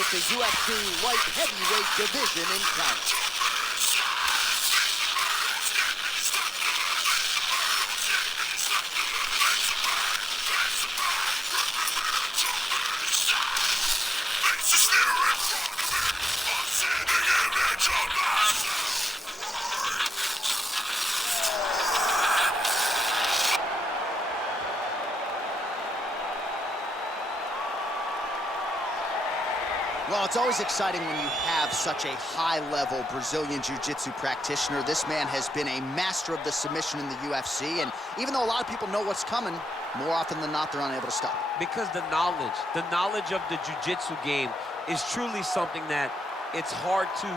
It's a UFC light heavyweight division encounter. Well, it's always exciting when you have such a high-level Brazilian Jiu-Jitsu practitioner. This man has been a master of the submission in the UFC, and even though a lot of people know what's coming, more often than not, they're unable to stop. Because the knowledge of the Jiu-Jitsu game is truly something that it's hard to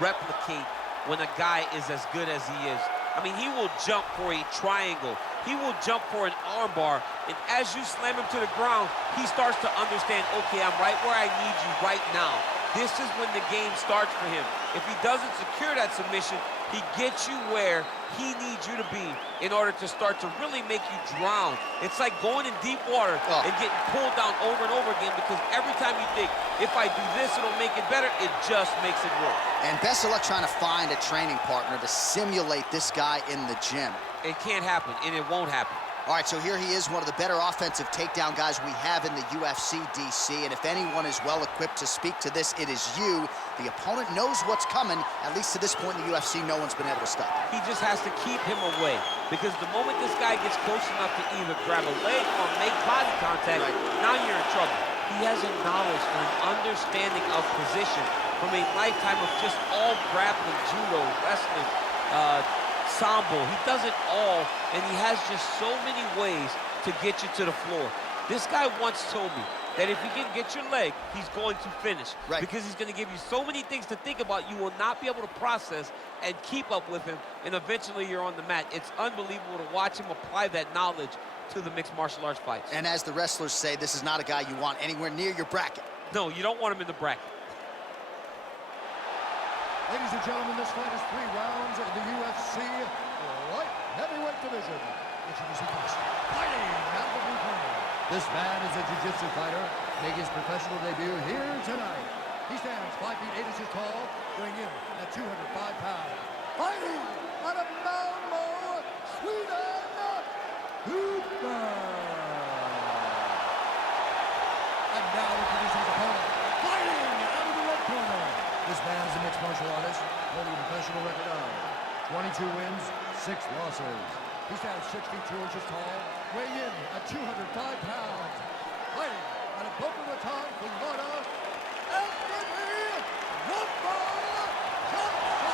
replicate when a guy is as good as he is. I mean, he will jump for a triangle. He will jump for an armbar, and as you slam him to the ground, he starts to understand, okay, I'm right where I need you right now. This is when the game starts for him. If he doesn't secure that submission, he gets you where he needs you to be in order to start to really make you drown. It's like going in deep water and getting pulled down over and over again, because every time you think, if I do this, it'll make it better, it just makes it worse. And best of luck trying to find a training partner to simulate this guy in the gym. It can't happen, and it won't happen. All right, so here he is, one of the better offensive takedown guys we have in the UFC, DC, and if anyone is well-equipped to speak to this, it is you. The opponent knows what's coming. At least to this point in the UFC, no one's been able to stop him. He just has to keep him away, because the moment this guy gets close enough to either grab a leg or make body contact, now you're in trouble. He has a knowledge and an understanding of position from a lifetime of just all grappling, judo, wrestling, sambo. He does it all, and he has just so many ways to get you to the floor. This guy once told me that if he can get your leg, he's going to finish. Because he's going to give you so many things to think about, you will not be able to process and keep up with him, and eventually you're on the mat. It's unbelievable to watch him apply that knowledge to the mixed martial arts fights. And as the wrestlers say, this is not a guy you want anywhere near your bracket. No, you don't want him in the bracket. Ladies and gentlemen, this fight is 3 rounds in the UFC light heavyweight division. Introducing first, fighting out of the blue corner. This man is a jiu-jitsu fighter, making his professional debut here tonight. He stands 5 feet 8 inches tall, weighing in at 205 pounds. Fighting out of Malmo, Sweden, Hooper. And now introducing his opponent, fighting out of the red corner. This man is a mixed martial artist, holding a professional record of 22 wins, 6 losses. He stands 6 feet 2 inches tall, weighing in at 205 pounds. Fighting out of Boca Raton, Florida, Anthony Rumble Johnson!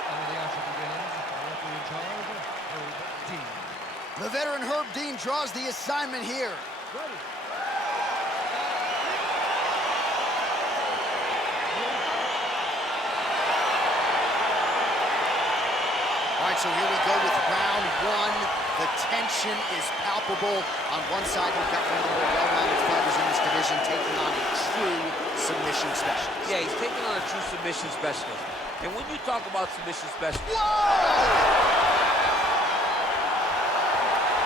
And when the action begins, the referee in charge, Herb Dean. The veteran Herb Dean draws the assignment here. Ready. All right, so here we go with round 1. The tension is palpable. On one side, we've got one of the more well-rounded fighters in this division taking on a true submission specialist. Yeah, he's taking on a true submission specialist. And when you talk about submission specialist... Whoa!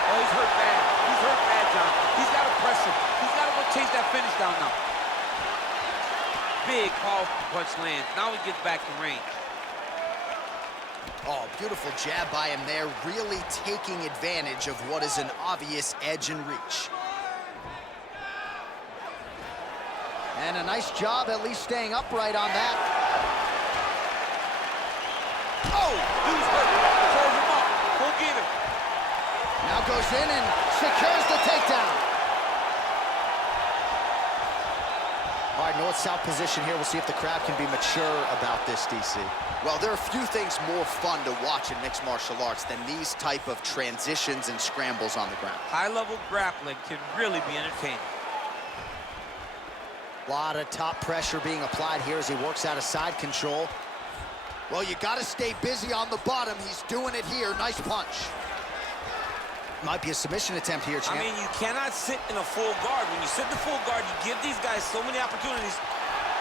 Oh, he's hurt bad. He's hurt bad, John. He's got to press him. He's got to go chase that finish down now. Big, powerful punch lands. Now he gets back to range. Oh, beautiful jab by him there, really taking advantage of what is an obvious edge and reach. And a nice job at least staying upright on that. Oh! He's hurt. Throws him up. Go get him. Now goes in and secures the takedown. All right, north-south position here. We'll see if the crowd can be mature about this, DC. Well, there are few things more fun to watch in mixed martial arts than these type of transitions and scrambles on the ground. High-level grappling can really be entertaining. A lot of top pressure being applied here as he works out of side control. Well, you got to stay busy on the bottom. He's doing it here. Nice punch. Might be a submission attempt here, champ. I mean, you cannot sit in a full guard. When you sit in the full guard, you give these guys so many opportunities.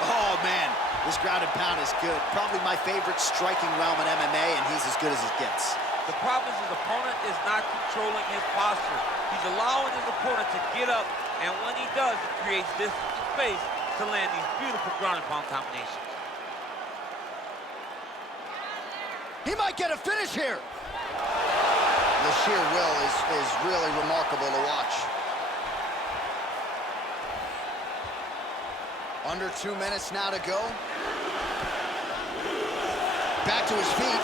Oh, man, this ground and pound is good. Probably my favorite striking realm in MMA, and he's as good as it gets. The problem is his opponent is not controlling his posture. He's allowing his opponent to get up And when he does, it creates distance and space to land these beautiful ground and pound combinations. He might get a finish here. The sheer will is really remarkable to watch. Under 2 minutes now to go. Back to his feet.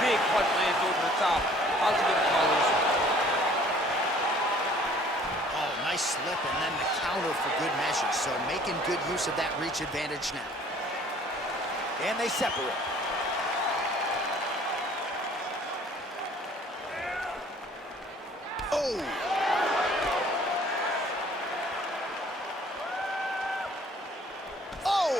Big punch lands over the top. How's he gonna call this one? Oh, nice slip and then the counter for good measure. So making good use of that reach advantage now. And they separate. Oh! Oh!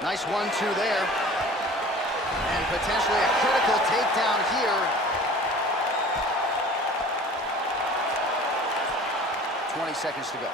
Nice 1-2 there. And potentially a critical takedown here. 20 seconds to go.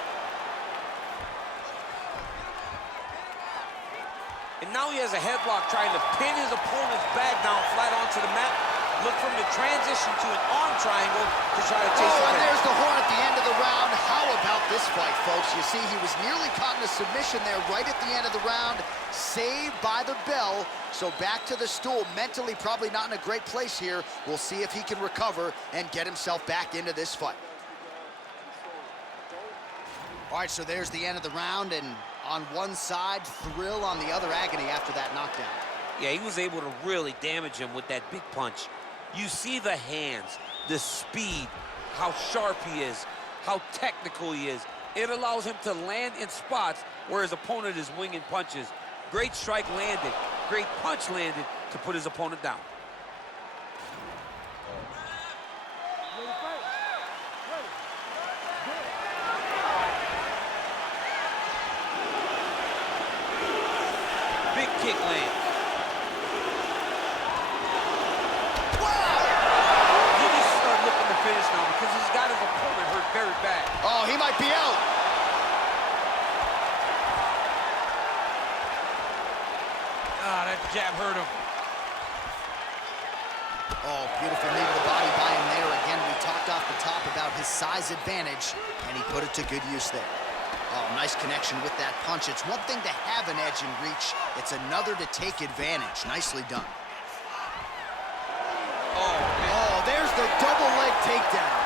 And now he has a headlock trying to pin his opponent's back down flat onto the mat. Look for him to transition to an arm triangle to try to chase the and finish. there's the horn at the end of the round. How about this fight, folks? You see, he was nearly caught in a submission there right at the end of the round. Saved by the bell. So back to the stool. Mentally probably not in a great place here. We'll see if he can recover and get himself back into this fight. All right, so there's the end of the round, and on one side, thrill, on the other, agony after that knockdown. Yeah, he was able to really damage him with that big punch. You see the hands, the speed, how sharp he is, how technical he is. It allows him to land in spots where his opponent is winging punches. Great strike landed, great punch landed to put his opponent down. Big kick land. He needs to start looking to finish now because he's got his opponent hurt very bad. Oh, he might be out. Ah, that jab hurt him. Oh, beautiful knee to the body by him there. Again, we talked off the top about his size advantage, and he put it to good use there. Oh, nice connection with that punch. It's one thing to have an edge and reach. It's another to take advantage. Nicely done. Oh, there's the double leg takedown.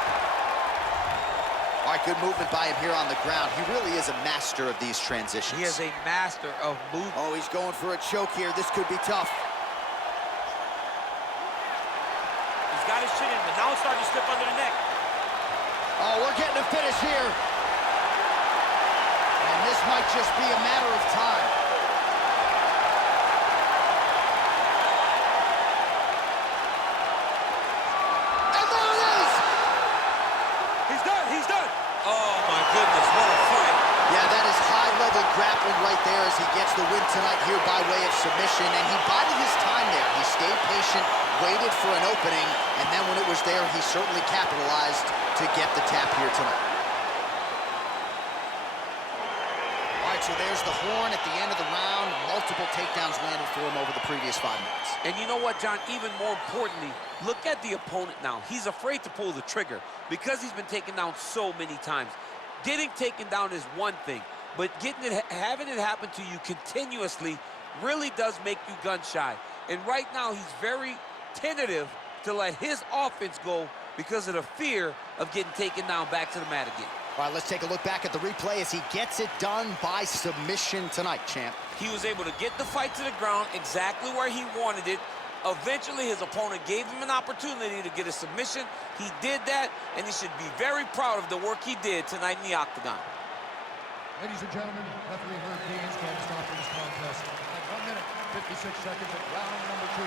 All right, good movement by him here on the ground. He really is a master of these transitions. He is a master of movement. Oh, he's going for a choke here. This could be tough. He's got his chin in, but now it's starting to slip under the neck. Oh, we're getting a finish here. And this might just be a matter of time. And there it is! He's done, he's done. Oh my goodness, what a fight. Yeah, that is high-level grappling right there as he gets the win tonight here by way of submission. And he bided his time there. He stayed patient, waited for an opening, and then when it was there, he certainly capitalized to get the tap here tonight. All right, so there's the horn at the end of the round. Multiple takedowns landed for him over the previous 5 minutes. And you know what, John? Even more importantly, look at the opponent now. He's afraid to pull the trigger because he's been taken down so many times. Getting taken down is one thing, but having it happen to you continuously really does make you gun-shy. And right now, he's very tentative to let his offense go because of the fear of getting taken down back to the mat again. All right, let's take a look back at the replay as he gets it done by submission tonight, champ. He was able to get the fight to the ground exactly where he wanted it. Eventually, his opponent gave him an opportunity to get a submission. He did that, and he should be very proud of the work he did tonight in the octagon. Ladies and gentlemen, referee Herb Deans called a stop to this contest at 1 minute, 56 seconds of round number 2.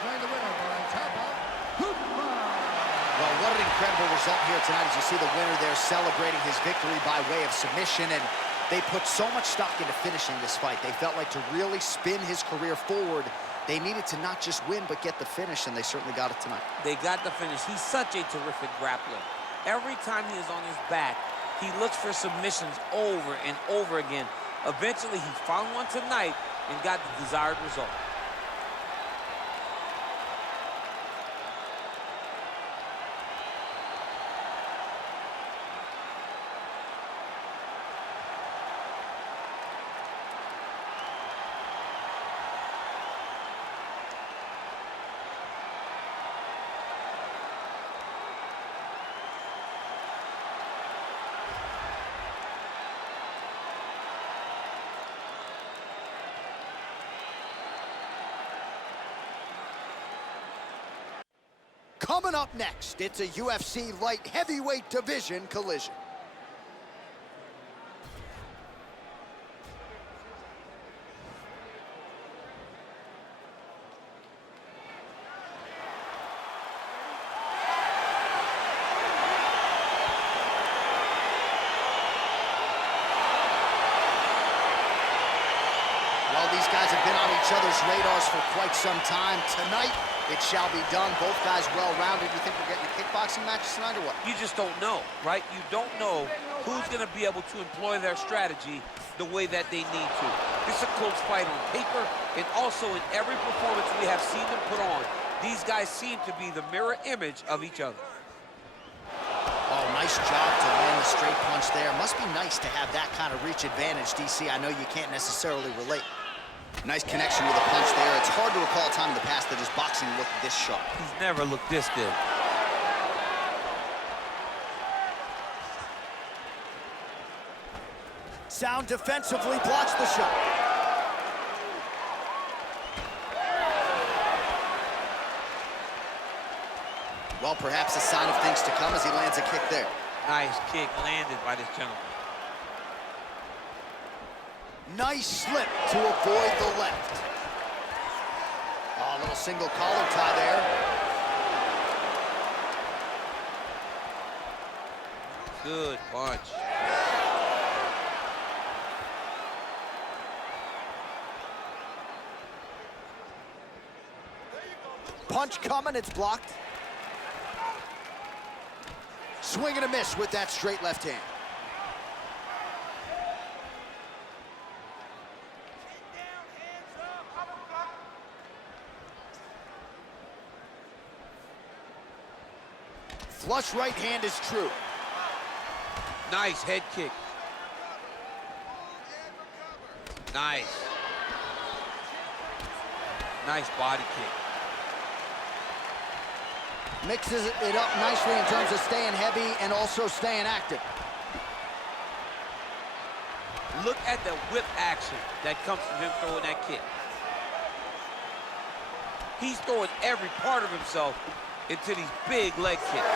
Declaring the winner by tap out, Well, what an incredible result here tonight as you see the winner there celebrating his victory by way of submission. And they put so much stock into finishing this fight. They felt like to really spin his career forward, they needed to not just win, but get the finish, and they certainly got it tonight. They got the finish. He's such a terrific grappler. Every time he is on his back, he looks for submissions over and over again. Eventually, he found one tonight and got the desired result. Coming up next, it's a UFC light heavyweight division collision. Well, these guys have been on each other's radars for quite some time. Tonight, it shall be done. Both guys well-rounded. You think we're getting a kickboxing match tonight or what? You just don't know, right? You don't know who's going to be able to employ their strategy the way that they need to. This is a close fight on paper, and also in every performance we have seen them put on, these guys seem to be the mirror image of each other. Oh, nice job to land the straight punch there. Must be nice to have that kind of reach advantage, DC. I know you can't necessarily relate. Nice connection with a punch there. It's hard to recall a time in the past that his boxing looked this sharp. He's never looked this good. Sound defensively blocks the shot. Well, perhaps a sign of things to come as he lands a kick there. Nice kick landed by this gentleman. Nice slip to avoid the left. Oh, a little single collar tie there. Good punch. Punch coming, it's blocked. Swing and a miss with that straight left hand. Flush right hand is true. Nice head kick. Nice. Nice body kick. Mixes it up nicely in terms of staying heavy and also staying active. Look at the whip action that comes from him throwing that kick. He's throwing every part of himself into these big leg kicks.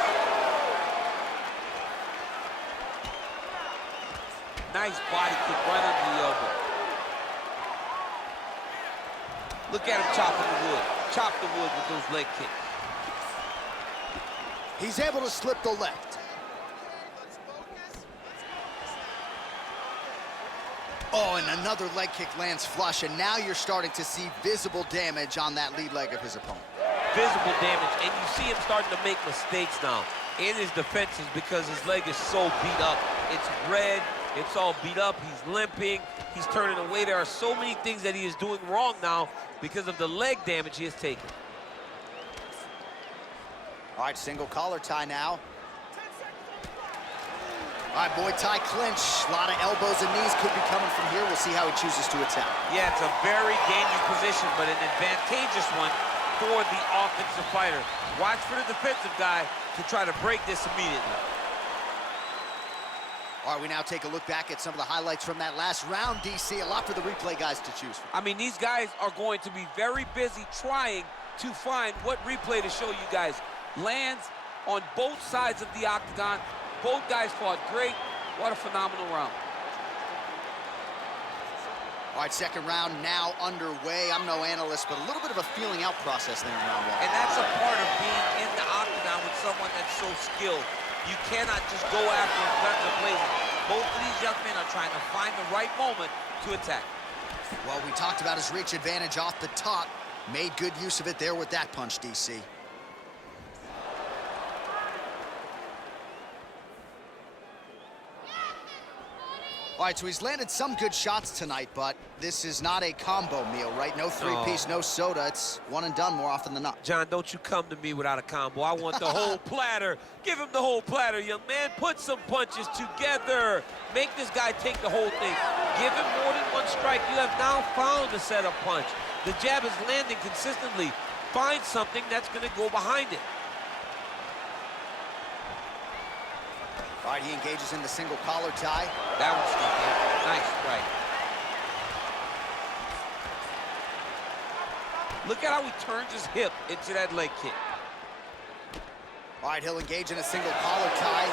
Nice body kick right under the elbow. Look at him chopping the wood. Chop the wood with those leg kicks. He's able to slip the left. Oh, and another leg kick lands flush, and now you're starting to see visible damage on that lead leg of his opponent. Visible damage, and you see him starting to make mistakes now in his defenses because his leg is so beat up. It's red, it's all beat up, he's limping, he's turning away. There are so many things that he is doing wrong now because of the leg damage he has taken. All right, single collar tie now. All right, Muay Thai clinch. A lot of elbows and knees could be coming from here. We'll see how he chooses to attack. Yeah, it's a very dangerous position, but an advantageous one for the offensive fighter. Watch for the defensive guy to try to break this immediately. All right, we now take a look back at some of the highlights from that last round, DC. A lot for the replay guys to choose from. I mean, these guys are going to be very busy trying to find what replay to show you guys. Lands on both sides of the octagon. Both guys fought great. What a phenomenal round. All right, second round now underway. I'm no analyst, but a little bit of a feeling out process there in round one. And that's a part of being in the octagon with someone that's so skilled. You cannot just go after him guns blazing. Both of these young men are trying to find the right moment to attack. Well, we talked about his reach advantage off the top. Made good use of it there with that punch, DC. All right, so he's landed some good shots tonight, but this is not a combo meal, right? No three-piece, no soda. It's one and done more often than not. John, don't you come to me without a combo. I want the whole platter. Give him the whole platter, young man. Put some punches together. Make this guy take the whole thing. Give him more than one strike. You have now found the setup punch. The jab is landing consistently. Find something that's going to go behind it. All right, he engages in the single collar tie. That was sneaky. Nice strike. Look at how he turns his hip into that leg kick. All right, he'll engage in a single collar tie.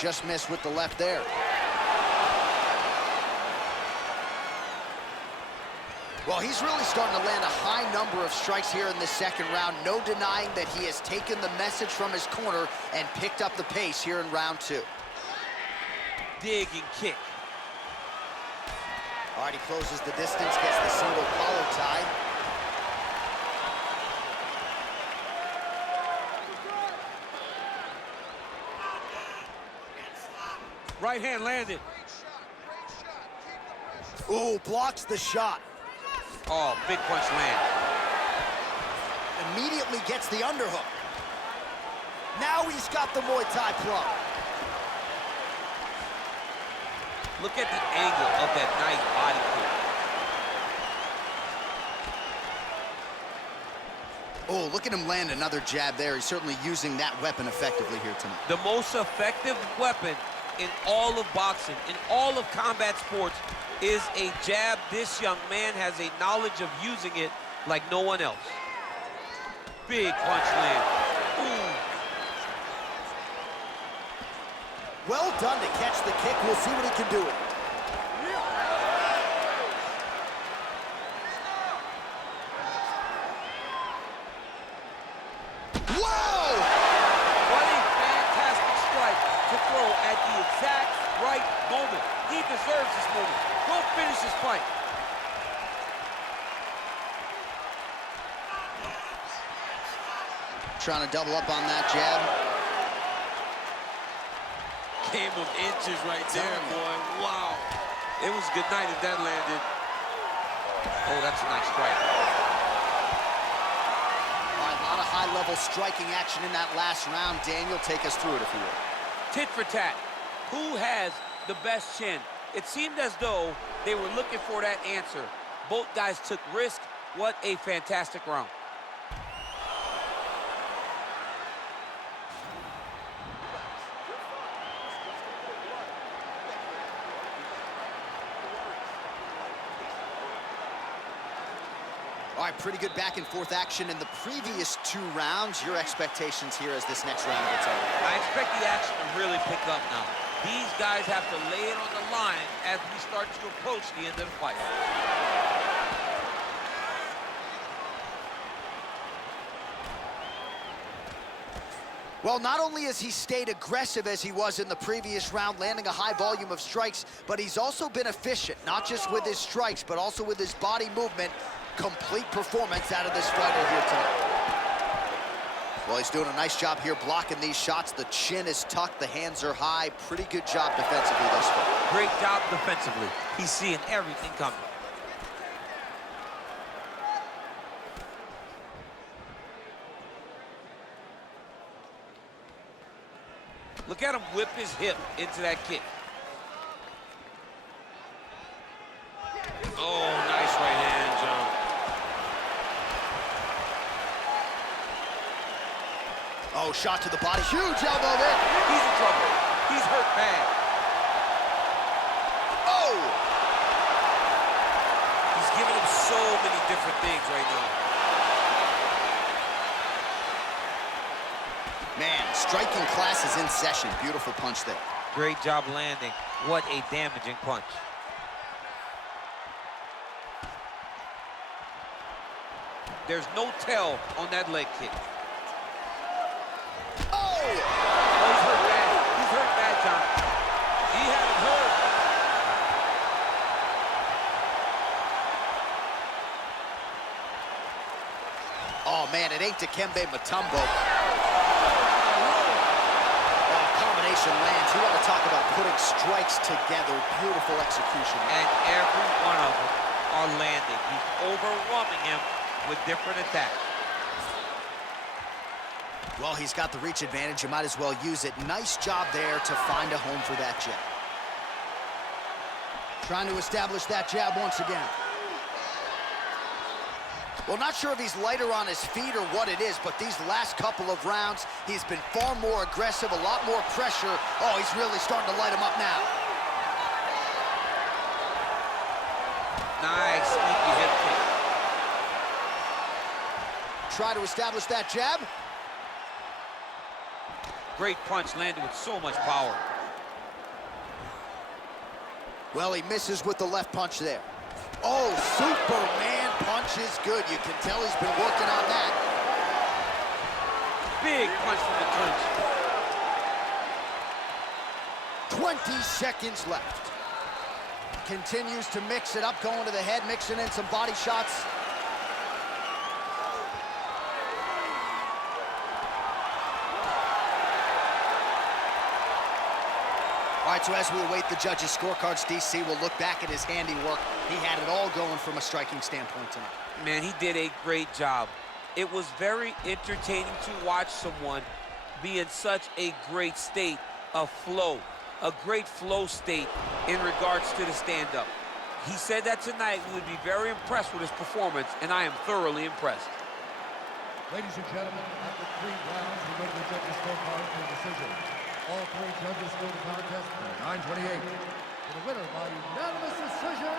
Just missed with the left there. Well, he's really starting to land a high number of strikes here in the second round. No denying that he has taken the message from his corner and picked up the pace here in round two. Dig and kick. All right, he closes the distance, gets the single collar tie. Right hand landed. Ooh, blocks the shot. Oh, big punch land. Immediately gets the underhook. Now he's got the Muay Thai plug. Look at the angle of that nice body kick. Oh, look at him land another jab there. He's certainly using that weapon effectively here tonight. The most effective weapon in all of boxing, in all of combat sports, is a jab. This young man has a knowledge of using it like no one else. Big punch land. Ooh. Well done to catch the kick. We'll see what he can do with it. Whoa! What a fantastic strike to throw at the exact right moment. He deserves this moment. Go finish this fight. Trying to double up on that jab. Game of inches right there, boy. Wow. It was good night if that landed. Oh, that's a nice strike. All right, a lot of high-level striking action in that last round. Daniel, take us through it if you will. Tit for tat. Who has the best chin? It seemed as though they were looking for that answer. Both guys took risk. What a fantastic round. All right, pretty good back-and-forth action in the previous two rounds. Your expectations here as this next round gets over? I expect the action to really pick up now. These guys have to lay it on the line as we start to approach the end of the fight. Well, not only has he stayed aggressive as he was in the previous round, landing a high volume of strikes, but he's also been efficient, not just with his strikes, but also with his body movement. Complete performance out of this fighter here tonight. Well, he's doing a nice job here blocking these shots. The chin is tucked, the hands are high. Pretty good job defensively thus far. Great job defensively. He's seeing everything coming. Look at him whip his hip into that kick. Oh, nice right hand, John. Oh, shot to the body. Huge elbow there. He's in trouble. He's hurt bad. Oh! He's giving him so many different things right now. Man, striking class is in session. Beautiful punch there. Great job landing. What a damaging punch. There's no tell on that leg kick. Oh! Oh, he's hurt bad. He's hurt bad, John. He had him hurt. Oh, man, it ain't Dikembe Mutombo. Oh, combination lands. You want to talk about putting strikes together. Beautiful execution. And every one of them are landing. He's overwhelming him with different attacks. Well, he's got the reach advantage. You might as well use it. Nice job there to find a home for that jab. Trying to establish that jab once again. Well, not sure if he's lighter on his feet or what it is, but these last couple of rounds, he's been far more aggressive, a lot more pressure. Oh, he's really starting to light him up now. Nice, sneaky hip kick. Try to establish that jab. Great punch landed with so much power. Well, he misses with the left punch there. Oh, Superman punch is good. You can tell he's been working on that. Big punch from the clinch. 20 seconds left. Continues to mix it up, going to the head, mixing in some body shots. All right, so as we await the judges' scorecards, DC will look back at his handiwork. He had it all going from a striking standpoint tonight. Man, he did a great job. It was very entertaining to watch someone be in such a great state of flow, a great flow state in regards to the stand-up. He said that tonight we would be very impressed with his performance, and I am thoroughly impressed. Ladies and gentlemen, after 3 rounds, we go to the judges' scorecard for decision. All 3 judges scored the contest for 9-28. For the winner by unanimous decision,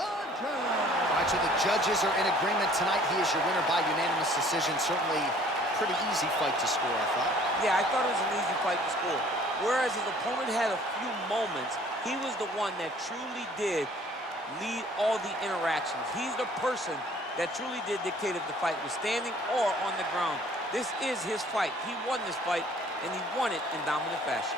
Roger! All right, so the judges are in agreement tonight. He is your winner by unanimous decision. Certainly pretty easy fight to score, I thought. Yeah, I thought it was an easy fight to score. Whereas his opponent had a few moments, he was the one that truly did lead all the interactions. He's the person that truly did dictate if the fight was standing or on the ground. This is his fight. He won this fight, and he won it in dominant fashion.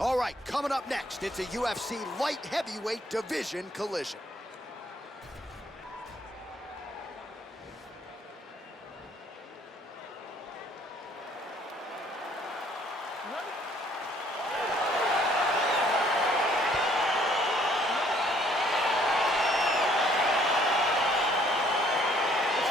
All right, coming up next, it's a UFC light heavyweight division collision.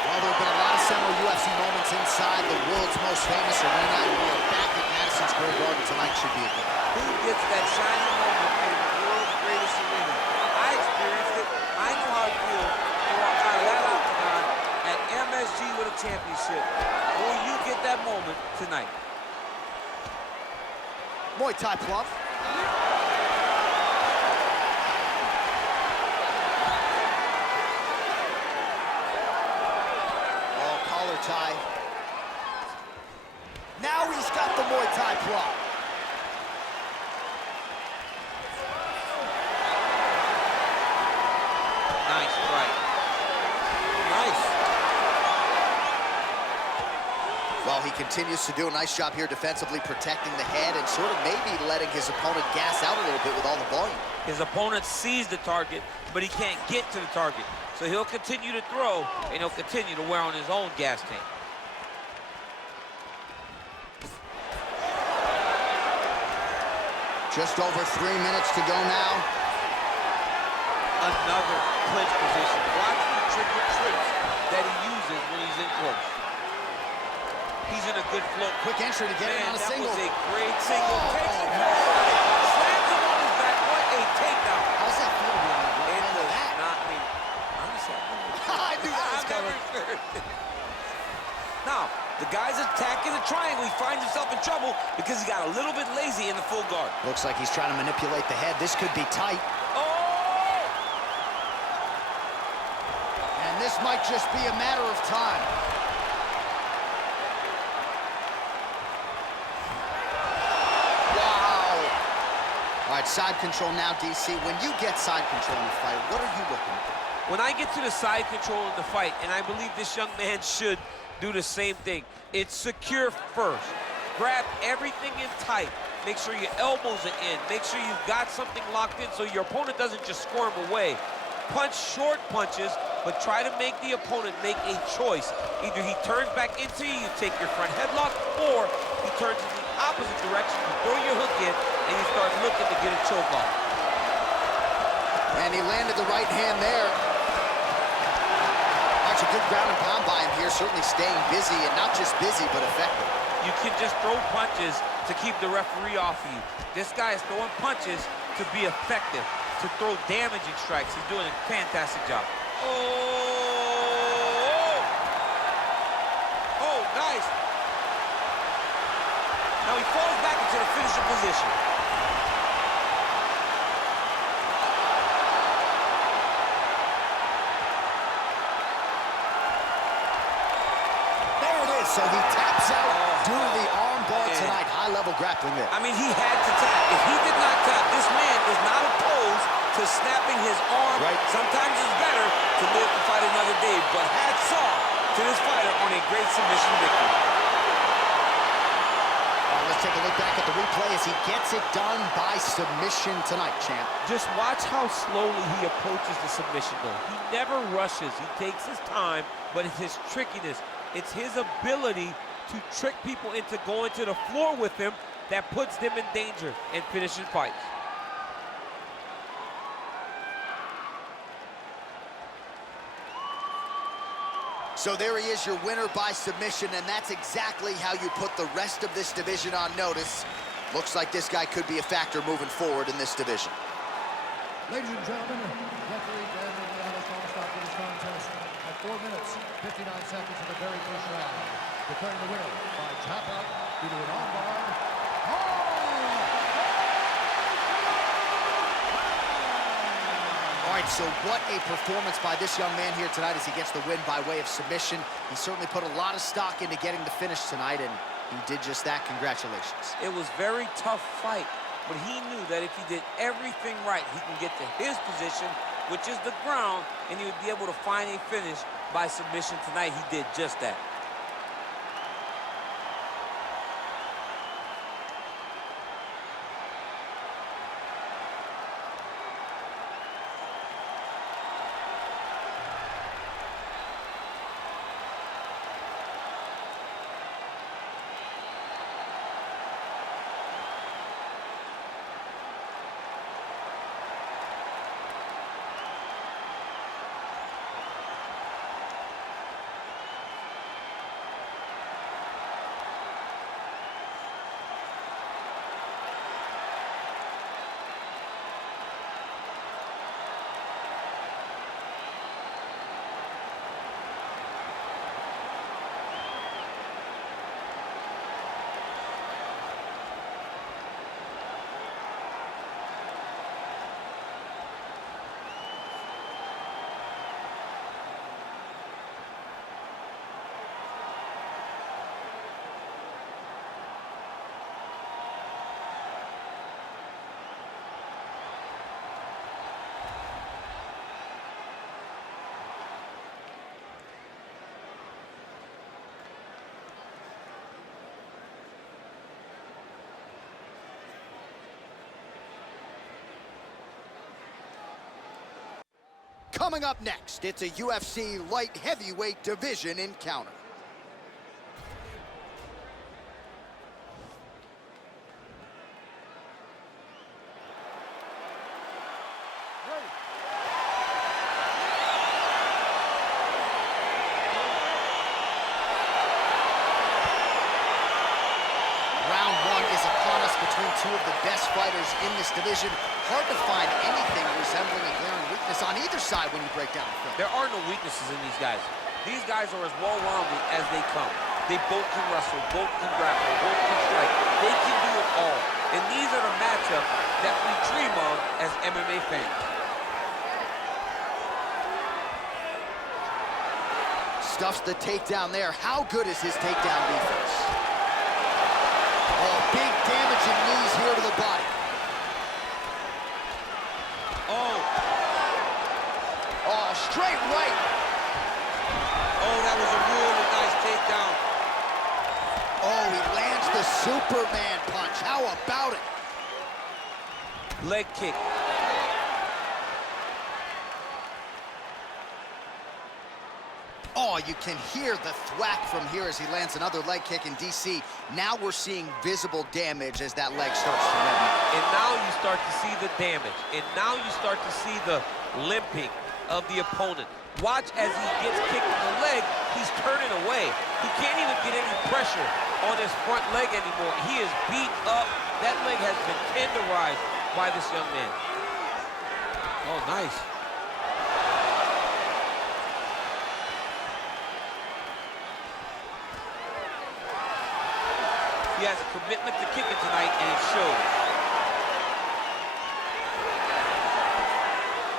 Well, there have been a lot of seminal UFC moments inside the world's most famous arena, and we are back at Madison Square Garden tonight. Should be a good one. Who gets that shining moment in the world's greatest arena? I experienced it. I know how it feels to walk out of that octagon at MSG with a championship. Will you get that moment tonight? Muay Thai plump. Oh, collar tie. Now he's got the Muay Thai plump. Nice strike. Nice. Well, he continues to do a nice job here defensively, protecting the head and sort of maybe letting his opponent gas out a little bit with all the volume. His opponent sees the target, but he can't get to the target. So he'll continue to throw, and he'll continue to wear on his own gas tank. Just over 3 minutes to go now. Another clinch position. Watch the trips that he uses when he's in close. He's in a good flow. Quick entry to get him on a single. That was a great single. Takes him forward. Slams him on his back. What a takedown. How's that feel? It was not me. Honestly, I knew that was coming. Now, the guy's attacking the triangle. He finds himself in trouble because he got a little bit lazy in the full guard. Looks like he's trying to manipulate the head. This could be tight. Oh! And this might just be a matter of time. right, side control now, DC. When you get side control in the fight, what are you looking for? When I get to the side control in the fight, and I believe this young man should do the same thing, it's secure first. Grab everything in tight. Make sure your elbows are in. Make sure you've got something locked in so your opponent doesn't just squirm away. Punch short punches, but try to make the opponent make a choice. Either he turns back into you, you take your front headlock, or he turns in the opposite direction, you throw your hook in, and you start looking to get a choke off. And he landed the right hand there. That's a good ground and pound by him here, certainly staying busy, and not just busy, but effective. You can just throw punches to keep the referee off of you. This guy is throwing punches to be effective, to throw damaging strikes. He's doing a fantastic job. Oh, nice. Now he falls back into the finishing position. There it is, so he taps out due to the arm bar tonight. High-level grappling there. I mean, he had to tap. If he did not tap, this man is not opposed to snapping his arm. Right. Sometimes it's better to live to fight another day, but hats off to this fighter on a great submission victory. Let's take a look back at the replay as he gets it done by submission tonight, champ. Just watch how slowly he approaches the submission, though. He never rushes. He takes his time, but it's his trickiness. It's his ability to trick people into going to the floor with him that puts them in danger and finishing fights. So there he is, your winner by submission, and that's exactly how you put the rest of this division on notice. Looks like this guy could be a factor moving forward in this division. Ladies and gentlemen, referee Dan Gonzalez on stop to this contest at 4 minutes, 59 seconds of the very first round. Declaring the winner by tap out due to an armbar. All right, so what a performance by this young man here tonight as he gets the win by way of submission. He certainly put a lot of stock into getting the finish tonight, and he did just that. Congratulations. It was a very tough fight, but he knew that if he did everything right, he can get to his position, which is the ground, and he would be able to find a finish by submission tonight. He did just that. Coming up next, it's a UFC light heavyweight division encounter. Round one is upon us between two of the best fighters in this division. Hard to find anything resembling a glaring weakness on either side when you break down the film. There are no weaknesses in these guys. These guys are as well-rounded as they come. They both can wrestle, both can grapple, both can strike. They can do it all. And these are the matchups that we dream of as MMA fans. Stuffs the takedown there. How good is his takedown defense? Oh, big damaging knees here to the body. Straight right. Oh, that was a really nice takedown. Oh, he lands the Superman punch. How about it? Leg kick. Oh, you can hear the thwack from here as he lands another leg kick in DC. Now we're seeing visible damage as that leg starts to redden. And now you start to see the damage. And now you start to see the limping of the opponent. Watch as he gets kicked in the leg, he's turning away. He can't even get any pressure on his front leg anymore. He is beat up. That leg has been tenderized by this young man. Oh, nice. He has a commitment to kicking tonight, and it shows.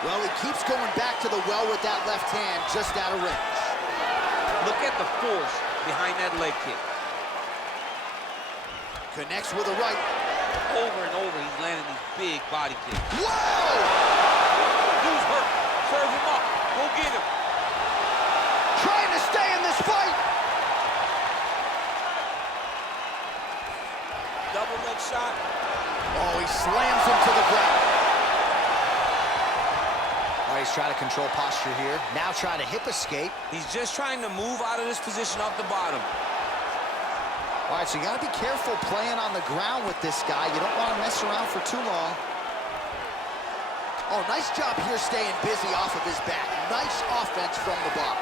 Well, he keeps going back to the well with that left hand, just out of range. Look at the force behind that leg kick. Connects with a right. Over and over, he's landing these big body kicks. Whoa! Dude's hurt. Serve him up. Go get him. Trying to stay in this fight. Double leg shot. Oh, he slams him to the ground. All right, he's trying to control posture here. Now trying to hip escape. He's just trying to move out of this position off the bottom. All right, so you got to be careful playing on the ground with this guy. You don't want to mess around for too long. Oh, nice job here staying busy off of his back. Nice offense from the bottom.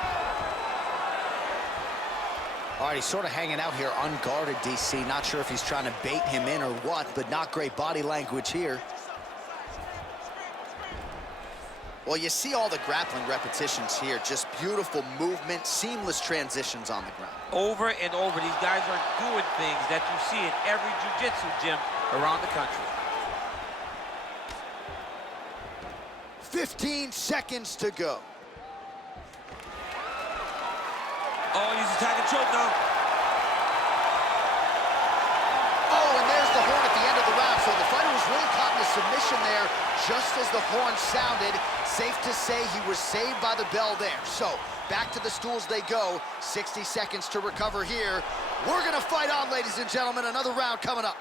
All right, he's sort of hanging out here unguarded, DC. Not sure if he's trying to bait him in or what, but not great body language here. Well, you see all the grappling repetitions here. Just beautiful movement, seamless transitions on the ground. Over and over, these guys are doing things that you see in every jiu-jitsu gym around the country. 15 seconds to go. Oh, he's attacking choke now. Oh, and there's the horn at the end of the round. So the fighter was really caught in a submission there just as the horn sounded. Safe to say he was saved by the bell there. So back to the stools they go. 60 seconds to recover here. We're going to fight on, ladies and gentlemen. Another round coming up.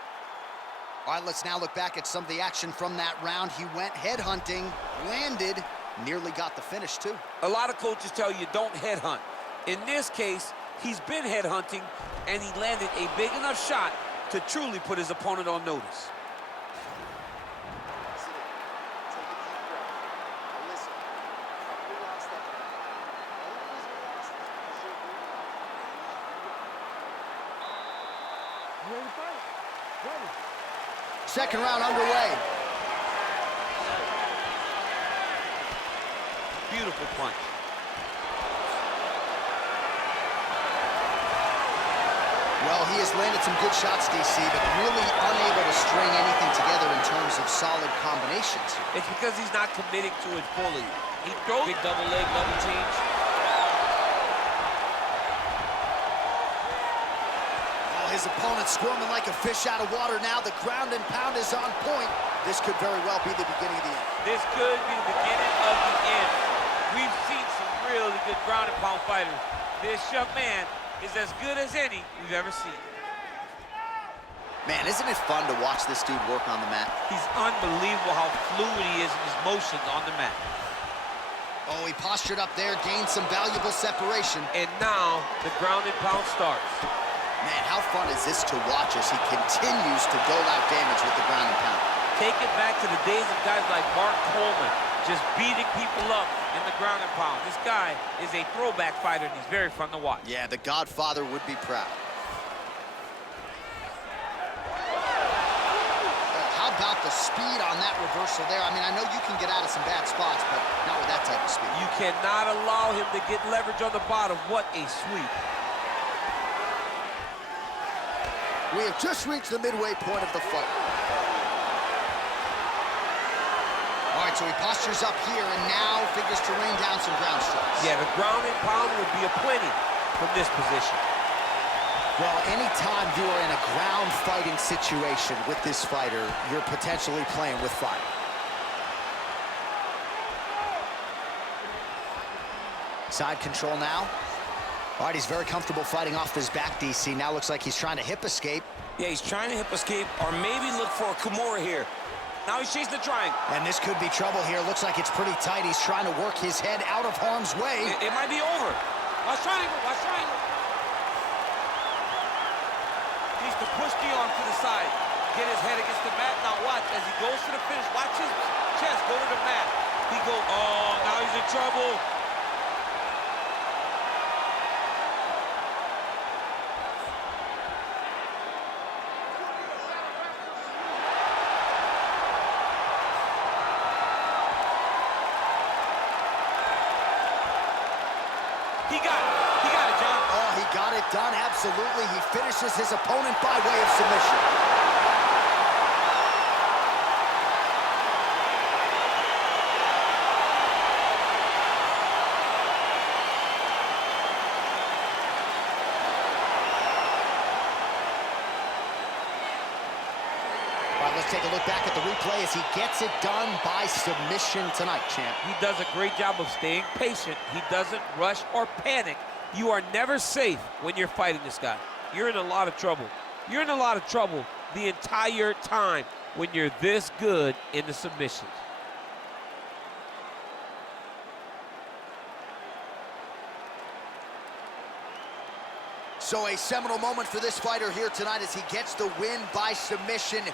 All right, let's now look back at some of the action from that round. He went headhunting, landed, nearly got the finish too. A lot of coaches tell you don't headhunt. In this case, he's been headhunting, and he landed a big enough shot to truly put his opponent on notice. Second round underway. Beautiful punch. Well, he has landed some good shots, DC, but really unable to string anything together in terms of solid combinations. It's because he's not committing to it fully. He throws big double leg, double change. Oh, his opponent squirming like a fish out of water now. The ground and pound is on point. This could very well be the beginning of the end. This could be the beginning of the end. We've seen some really good ground and pound fighters. This young man is as good as any we've ever seen. Man, isn't it fun to watch this dude work on the mat? He's unbelievable how fluid he is in his motions on the mat. Oh, he postured up there, gained some valuable separation. And now the ground and pound starts. Man, how fun is this to watch as he continues to dole out damage with the ground and pound? Take it back to the days of guys like Mark Coleman, just beating people up in the ground and pound. This guy is a throwback fighter, and he's very fun to watch. Yeah, the Godfather would be proud. Oh, how about the speed on that reversal there? I mean, I know you can get out of some bad spots, but not with that type of speed. You cannot allow him to get leverage on the bottom. What a sweep. We have just reached the midway point of the fight. All right, so he postures up here and now figures to rain down some ground strikes. Yeah, the ground and pound would be a plenty from this position. Well, anytime you are in a ground fighting situation with this fighter, you're potentially playing with fire. side control now. All right, he's very comfortable fighting off his back, DC. Now looks like he's trying to hip escape. Yeah, he's trying to hip escape or maybe look for a Kimura here. Now he's chasing the triangle. And this could be trouble here. Looks like it's pretty tight. He's trying to work his head out of harm's way. It might be over. Watch triangle, watch triangle. He needs to push the arm to the side. Get his head against the mat. Now watch as he goes to the finish. Watch his chest go to the mat. He goes, oh, now he's in trouble. He got it, John. Oh, he got it done, absolutely. He finishes his opponent by way of submission. All right, let's take a look back at the replay as he gets it done by submission tonight, champ. He does a great job of staying patient. He doesn't rush or panic. You are never safe when you're fighting this guy. You're in a lot of trouble. You're in a lot of trouble the entire time when you're this good in the submissions. So a seminal moment for this fighter here tonight as he gets the win by submission.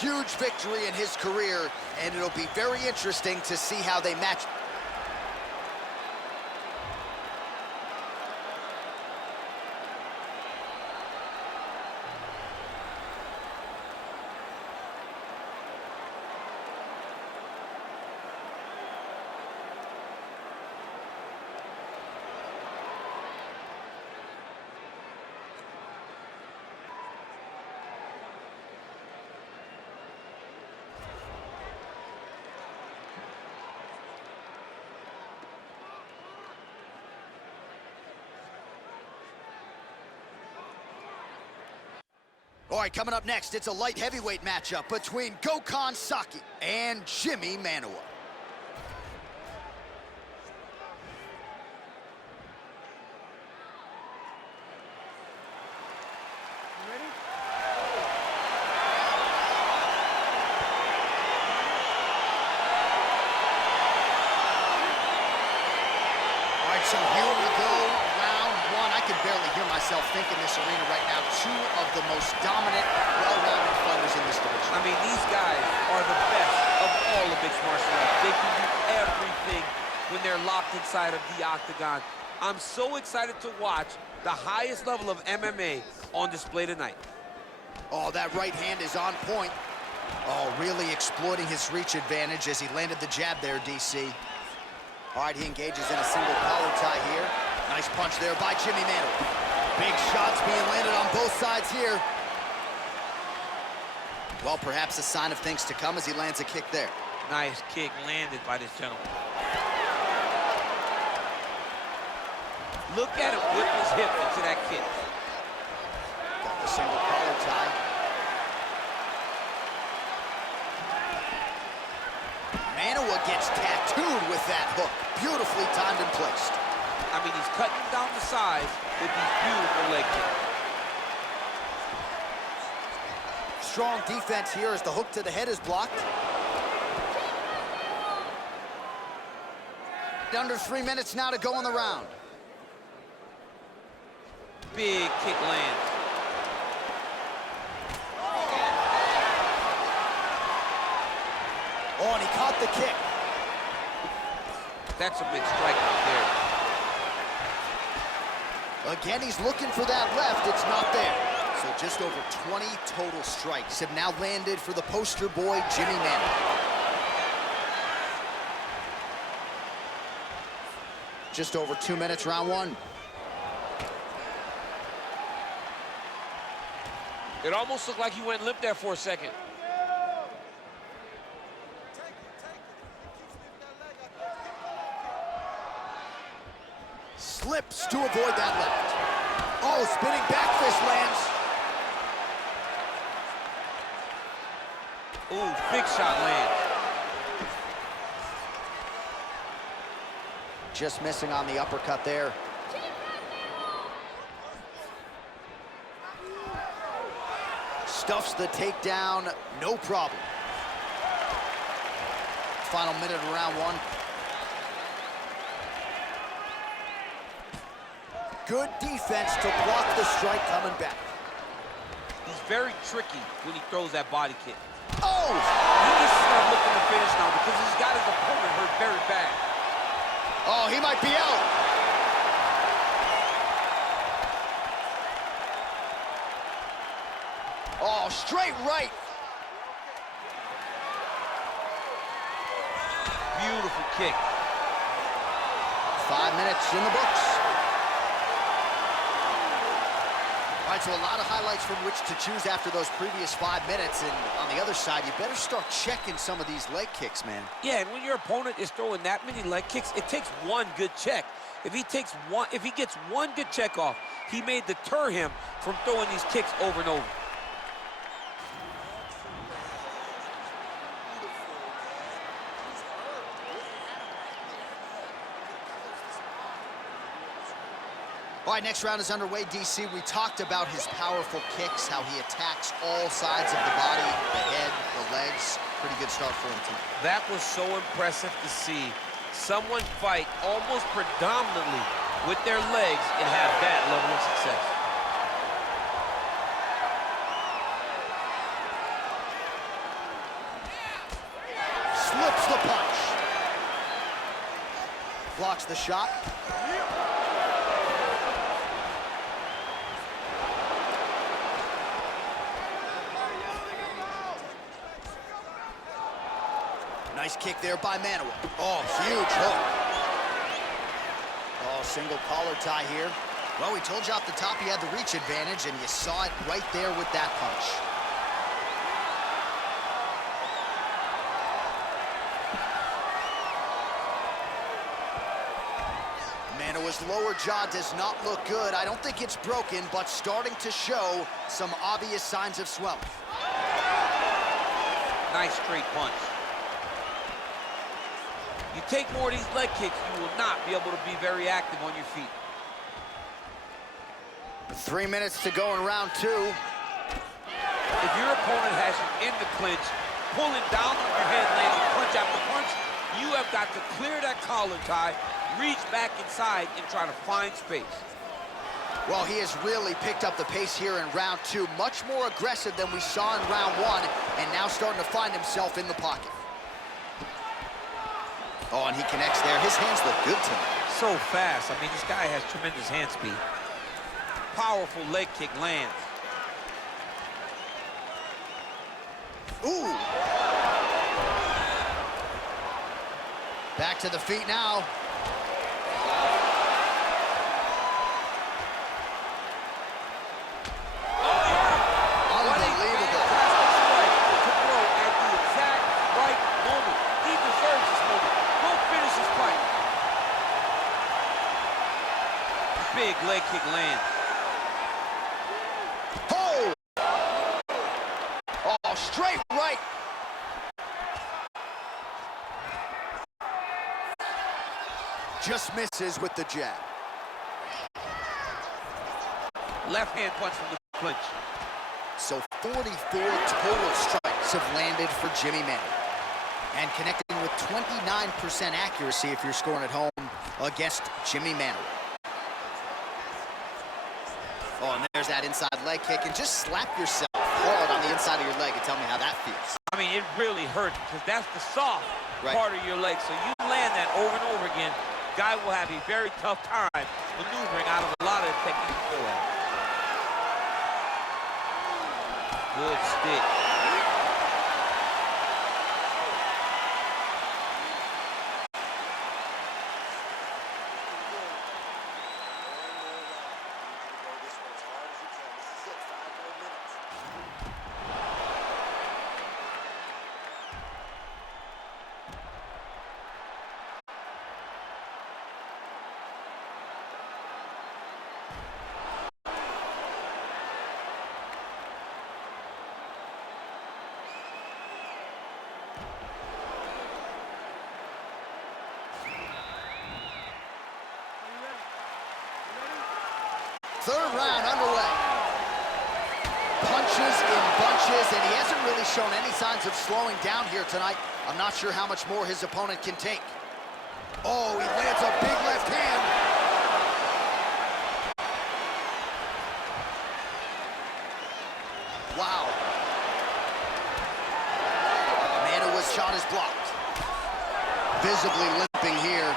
Huge victory in his career, and it'll be very interesting to see how they match. All right, coming up next, it's a light heavyweight matchup between Gokhan Saki and Jimmy Manuwa. All right, so here we go, round one. I can barely hear myself think in this arena right now. Two of the most dominant, well-rounded fighters in this division. I mean, these guys are the best of all the mixed martial arts. They can do everything when they're locked inside of the octagon. I'm so excited to watch the highest level of MMA on display tonight. Oh, that right hand is on point. Oh, really exploiting his reach advantage as he landed the jab there, DC. All right, he engages in a single collar tie here. Nice punch there by Jimmy Manuwa. Big shots being landed on both sides here. Well, perhaps a sign of things to come as he lands a kick there. Nice kick landed by this gentleman. Look at him whip his hip into that kick. Got the single collar tie. Manuwa gets tattooed with that hook. Beautifully timed and placed. I mean, he's cutting down the sides with these beautiful leg kicks. Strong defense here as the hook to the head is blocked. Under 3 minutes now to go in the round. Big kick lands. Oh, and he caught the kick. That's a big strike right there. Again, he's looking for that left. It's not there. So just over 20 total strikes have now landed for the poster boy, Jimmy Manuwa. Just over 2 minutes, round one. It almost looked like he went limp there for a second. Slips to avoid that left. Oh, spinning back fist lands. Ooh, big shot lands. just missing on the uppercut there. Stuffs the takedown, no problem. Final minute of round one. Good defense to block the strike coming back. He's very tricky when he throws that body kick. Oh! He needs to start looking to finish now because he's got his opponent hurt very bad. Oh, he might be out. Oh, straight right. Beautiful kick. 5 minutes in the books. All right, so a lot of highlights from which to choose after those previous 5 minutes. And on the other side, you better start checking some of these leg kicks, man. Yeah, and when your opponent is throwing that many leg kicks, it takes one good check. If he gets one good check off, he may deter him from throwing these kicks over and over. All right, next round is underway, DC. We talked about his powerful kicks, how he attacks all sides of the body, the head, the legs. Pretty good start for him tonight. That was so impressive to see someone fight almost predominantly with their legs and have that level of success. Slips the punch. Blocks the shot. Nice kick there by Manuel. Oh, huge hook. Oh, single collar tie here. Well, we told you off the top he had the reach advantage, and you saw it right there with that punch. Manuel's lower jaw does not look good. I don't think it's broken, but starting to show some obvious signs of swelling. Nice straight punch. You take more of these leg kicks, you will not be able to be very active on your feet. 3 minutes to go in round two. If your opponent has you in the clinch, pulling down on your head, landing punch after punch, you have got to clear that collar tie, reach back inside, and try to find space. Well, he has really picked up the pace here in round two. Much more aggressive than we saw in round one, and now starting to find himself in the pocket. Oh, and he connects there. His hands look good tonight. So fast. I mean, this guy has tremendous hand speed. Powerful leg kick lands. Ooh. Back to the feet now. Big leg kick land. Oh! Oh, straight right. Just misses with the jab. Left hand punch from the clinch. So 44 total strikes have landed for Jimmy Manuel. And connecting with 29% accuracy if you're scoring at home against Jimmy Manuel. Oh, and there's that inside leg kick, and just slap yourself hard on the inside of your leg and tell me how that feels. I mean, it really hurts because that's the soft part of your leg. So you land that over and over again, guy will have a very tough time maneuvering out of a lot of the techniques you go at. Good stick. Third round underway. Punches in bunches, and he hasn't really shown any signs of slowing down here tonight. I'm not sure how much more his opponent can take. Oh, he lands a big left hand. Wow. Manoa's shot is blocked. Visibly limping here.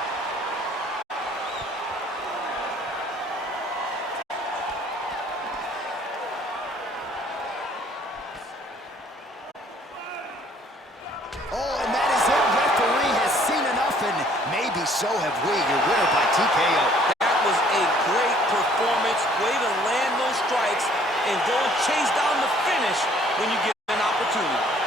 Oh, and that is it. Referee has seen enough, and maybe so have we. Your winner by TKO. That was a great performance. Way to land those strikes and go chase down the finish when you get an opportunity.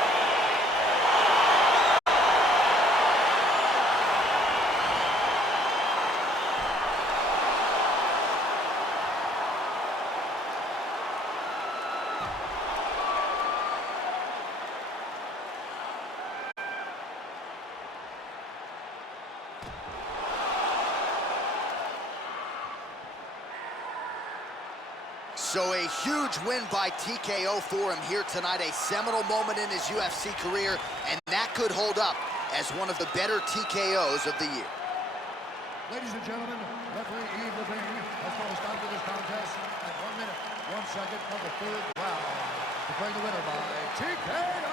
So a huge win by TKO for him here tonight, a seminal moment in his UFC career, and that could hold up as one of the better TKOs of the year. Ladies and gentlemen, referee Yves Levine has put a stop to this contest at 1 minute, 1 second of the third round. Declaring the winner by TKO,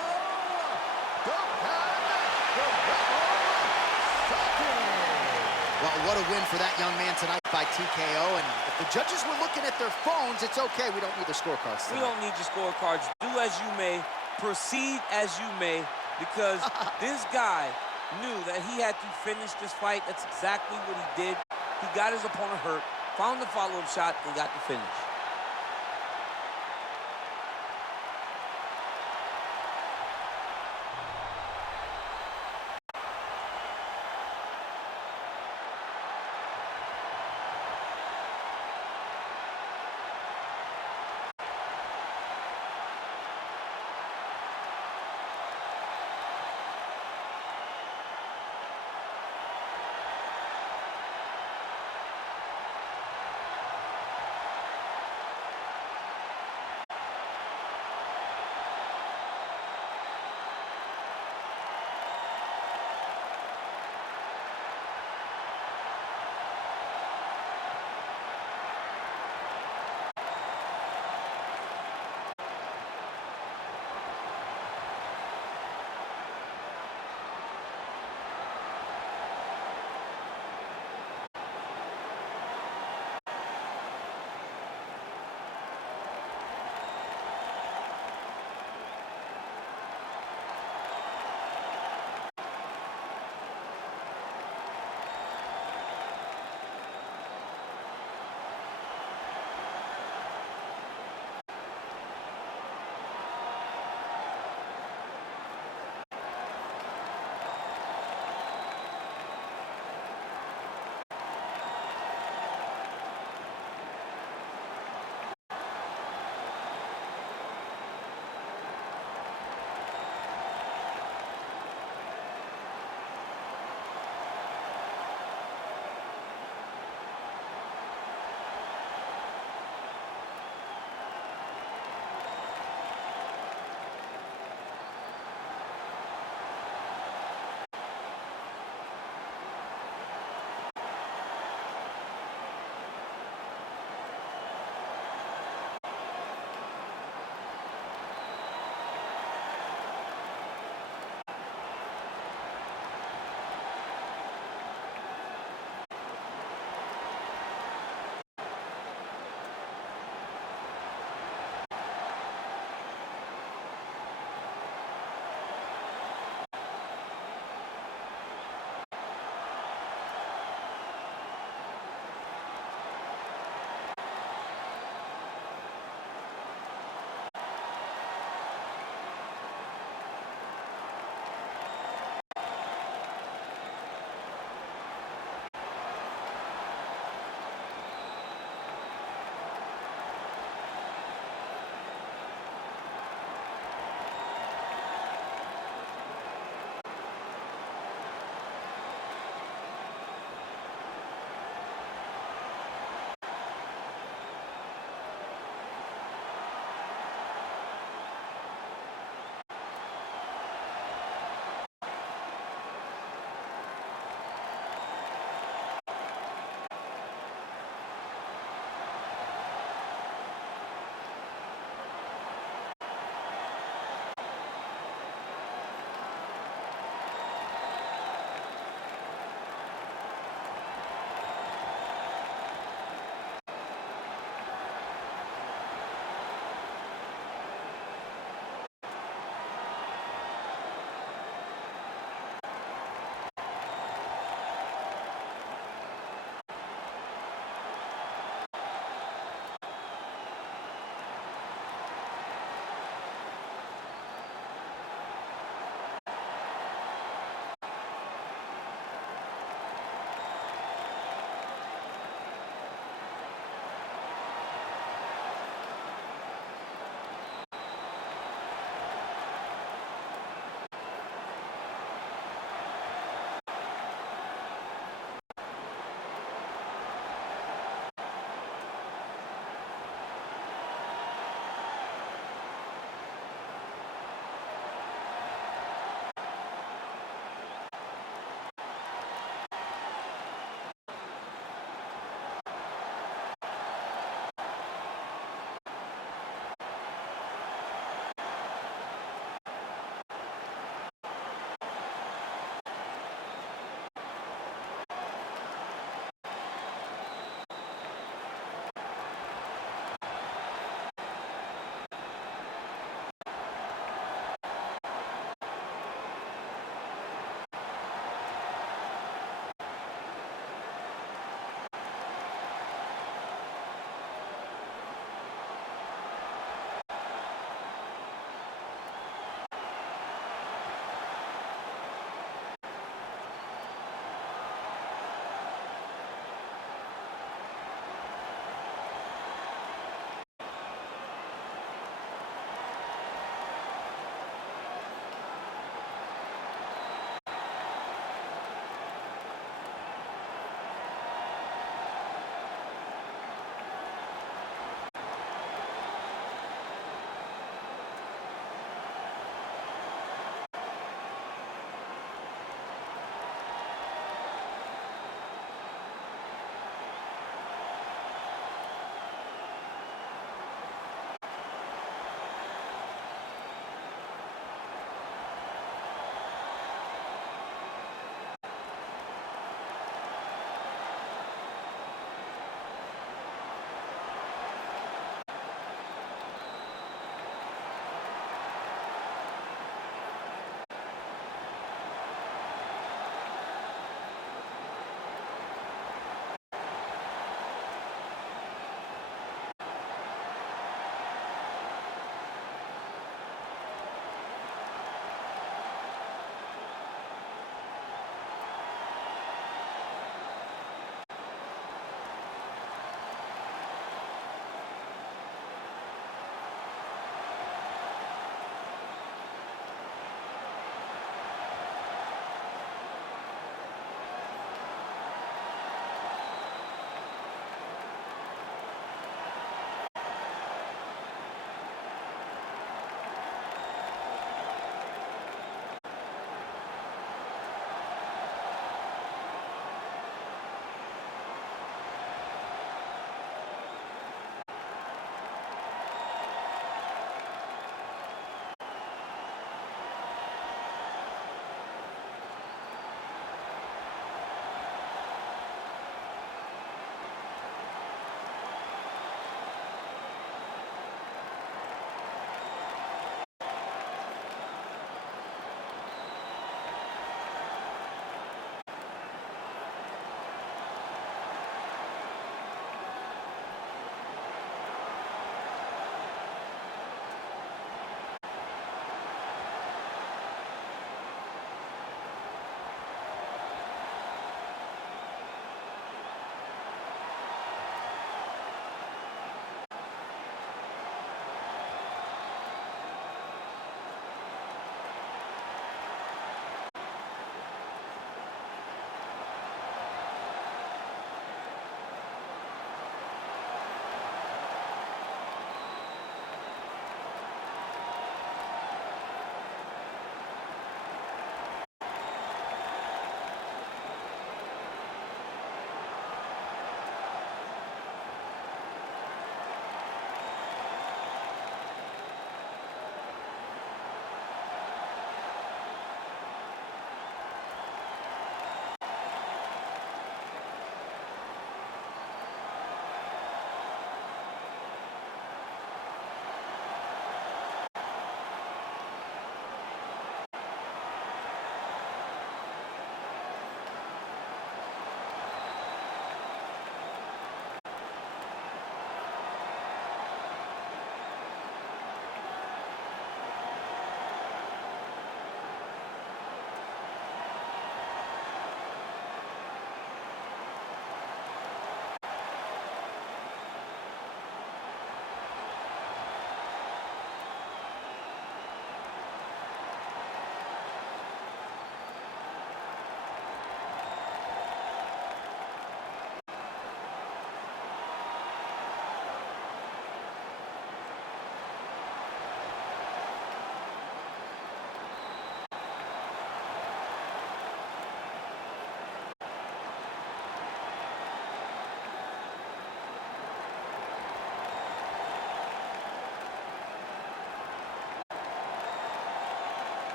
Well, what a win for that young man tonight by TKO, and if the judges were looking at their phones, it's okay. We don't need the scorecards tonight. We don't need your scorecards. Do as you may, proceed as you may, because this guy knew that he had to finish this fight. That's exactly what he did. He got his opponent hurt, found the follow-up shot, and got the finish.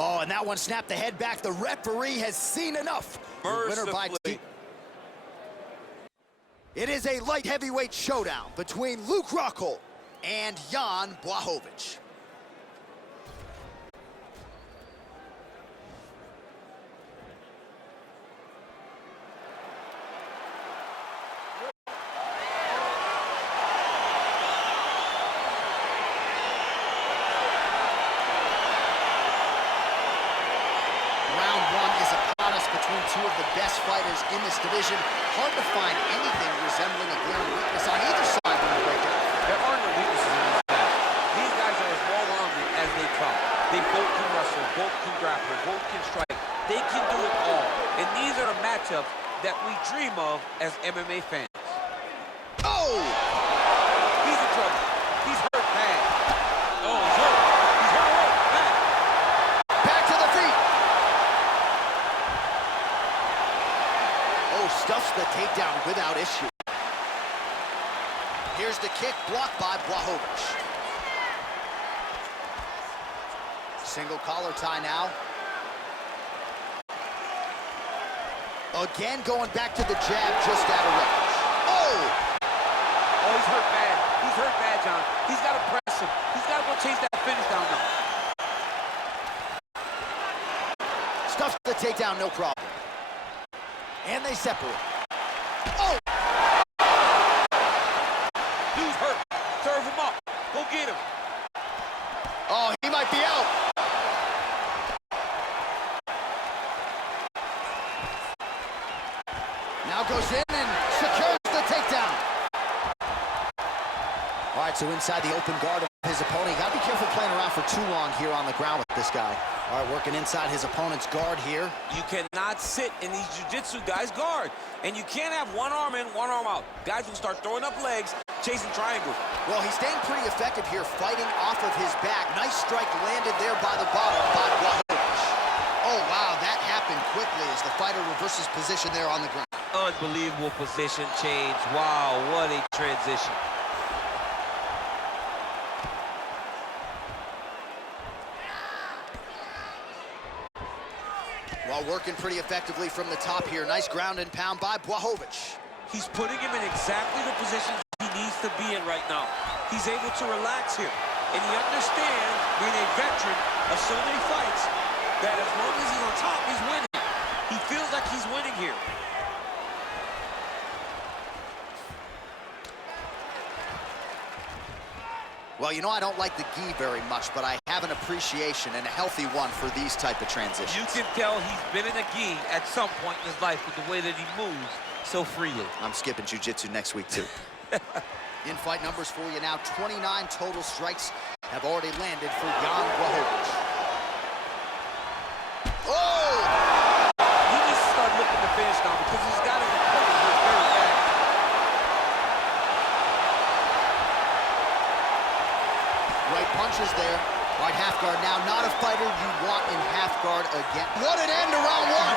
Oh, and that one snapped the head back. The referee has seen enough. Winner by It is a light heavyweight showdown between Luke Rockhold and Jan Blachowicz. Two of the best fighters in this division. Hard to find anything resembling a glaring weakness on either side when you break it. There are no weaknesses in this match. These guys are as well-rounded as they come. They both can wrestle, both can grapple, both can strike. They can do it all. And these are the matchups that we dream of as MMA fans. Oh! He's in trouble. He's hurt bad. Oh, he's hurt. He's hurt bad. Back to the feet. Stuffs the takedown without issue. Here's the kick, blocked by Blachowicz. Single collar tie now. Again going back to the jab, just out of range. Oh! Oh, he's hurt bad. He's hurt bad, John. He's got to press him. He's got to go chase that finish down now. Stuffs the takedown, no problem. And they separate. Oh! Dude's hurt. Serve him up. Go get him. Oh, he might be out. Now goes in and secures the takedown. All right, so inside the open guard of his opponent. You got to be careful playing around for too long here on the ground with this guy. All right, working inside his opponent's guard here. You cannot sit in these jiu-jitsu guys' guard. And you can't have one arm in, one arm out. Guys will start throwing up legs, chasing triangles. Well, he's staying pretty effective here, fighting off of his back. Nice strike landed there by the bottom by Blachowicz. Oh, wow, that happened quickly as the fighter reverses position there on the ground. Unbelievable position change. Wow, what a transition. While working pretty effectively from the top here. Nice ground and pound by Blachowicz. He's putting him in exactly the position he needs to be in right now. He's able to relax here. And he understands, being a veteran of so many fights, that as long as he's on top, he's winning. He feels like he's winning here. Well, you know, I don't like the gi very much, but I have an appreciation and a healthy one for these type of transitions. You can tell he's been in a gi at some point in his life with the way that he moves so freely. I'm skipping jiu-jitsu next week, too. In-fight numbers for you now. 29 total strikes have already landed for Jan Blachowicz. Oh! He needs to start looking to finish now because he's got his opponent hurt very bad. Right punches there. Right half guard now. Not a fighter you want in half guard again. What an end to round one.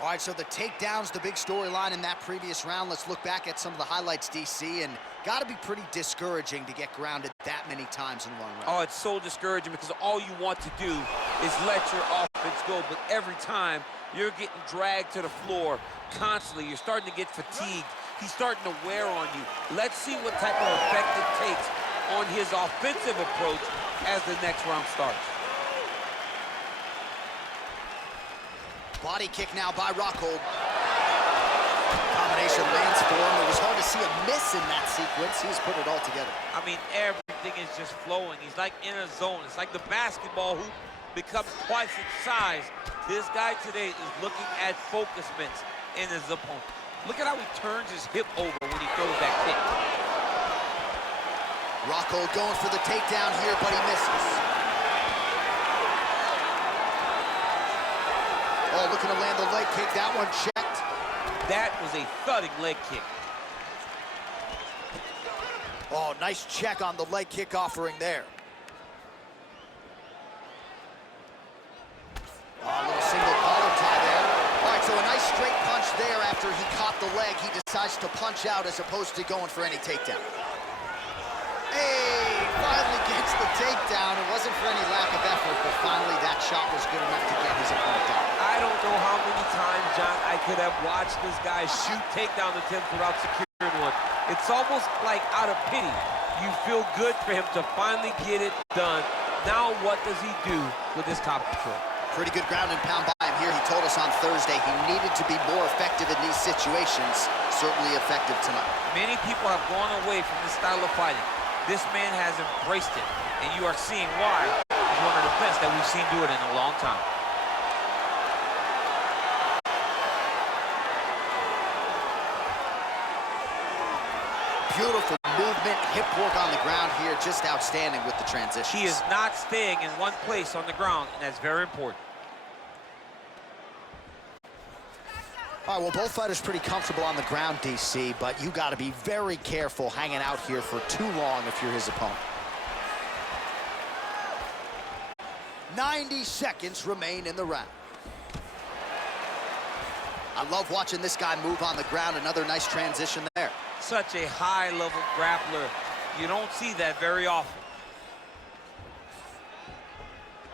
All right, so the takedowns, the big storyline in that previous round. Let's look back at some of the highlights, DC, and got to be pretty discouraging to get grounded that many times in one round. Oh, it's so discouraging because all you want to do is let your offense go, but every time you're getting dragged to the floor constantly. You're starting to get fatigued. He's starting to wear on you. Let's see what type of effect it takes on his offensive approach as the next round starts. Body kick now by Rockhold. Combination lands for him. It was hard to see a miss in that sequence. He's put it all together. I mean, everything is just flowing. He's like in a zone. It's like the basketball hoop becomes twice its size. This guy today is looking at focus mitts in his opponent. Look at how he turns his hip over when he throws that kick. Rockhold going for the takedown here, but he misses. Oh, looking to land the leg kick. That one checked. That was a thudding leg kick. Oh, nice check on the leg kick offering there. Oh, a little single collar tie there. All right, so a nice straight punch there after he caught the leg. He decides to punch out as opposed to going for any takedown. Hey, finally gets the takedown. It wasn't for any lack of effort, but finally that shot was good enough to get his opponent down. I don't know how many times, John, I could have watched this guy shoot takedown attempts without securing one. It's almost like out of pity. You feel good for him to finally get it done. Now what does he do with his top control? Pretty good ground and pound by him here. He told us on Thursday he needed to be more effective in these situations. Certainly effective tonight. Many people have gone away from this style of fighting. This man has embraced it, and you are seeing why he's one of the best that we've seen do it in a long time. Beautiful movement, hip work on the ground here, just outstanding with the transitions. He is not staying in one place on the ground, and that's very important. All right, well, both fighters pretty comfortable on the ground, DC, but you got to be very careful hanging out here for too long if you're his opponent. 90 seconds remain in the round. I love watching this guy move on the ground. Another nice transition there. Such a high-level grappler. You don't see that very often.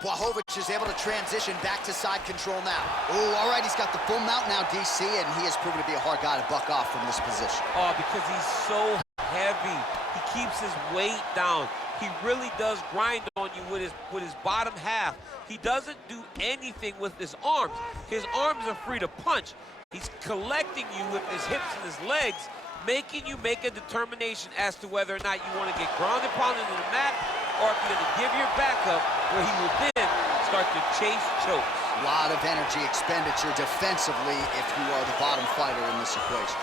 Blachowicz is able to transition back to side control now. Oh, all right, he's got the full mount now, DC, and he has proven to be a hard guy to buck off from this position. Oh, because he's so heavy. He keeps his weight down. He really does grind on you with his bottom half. He doesn't do anything with his arms. His arms are free to punch. He's collecting you with his hips and his legs, making you make a determination as to whether or not you want to get grounded pounded into the mat, or if you're going to give your back up, where he will then start to chase chokes. A lot of energy expenditure defensively if you are the bottom fighter in this equation.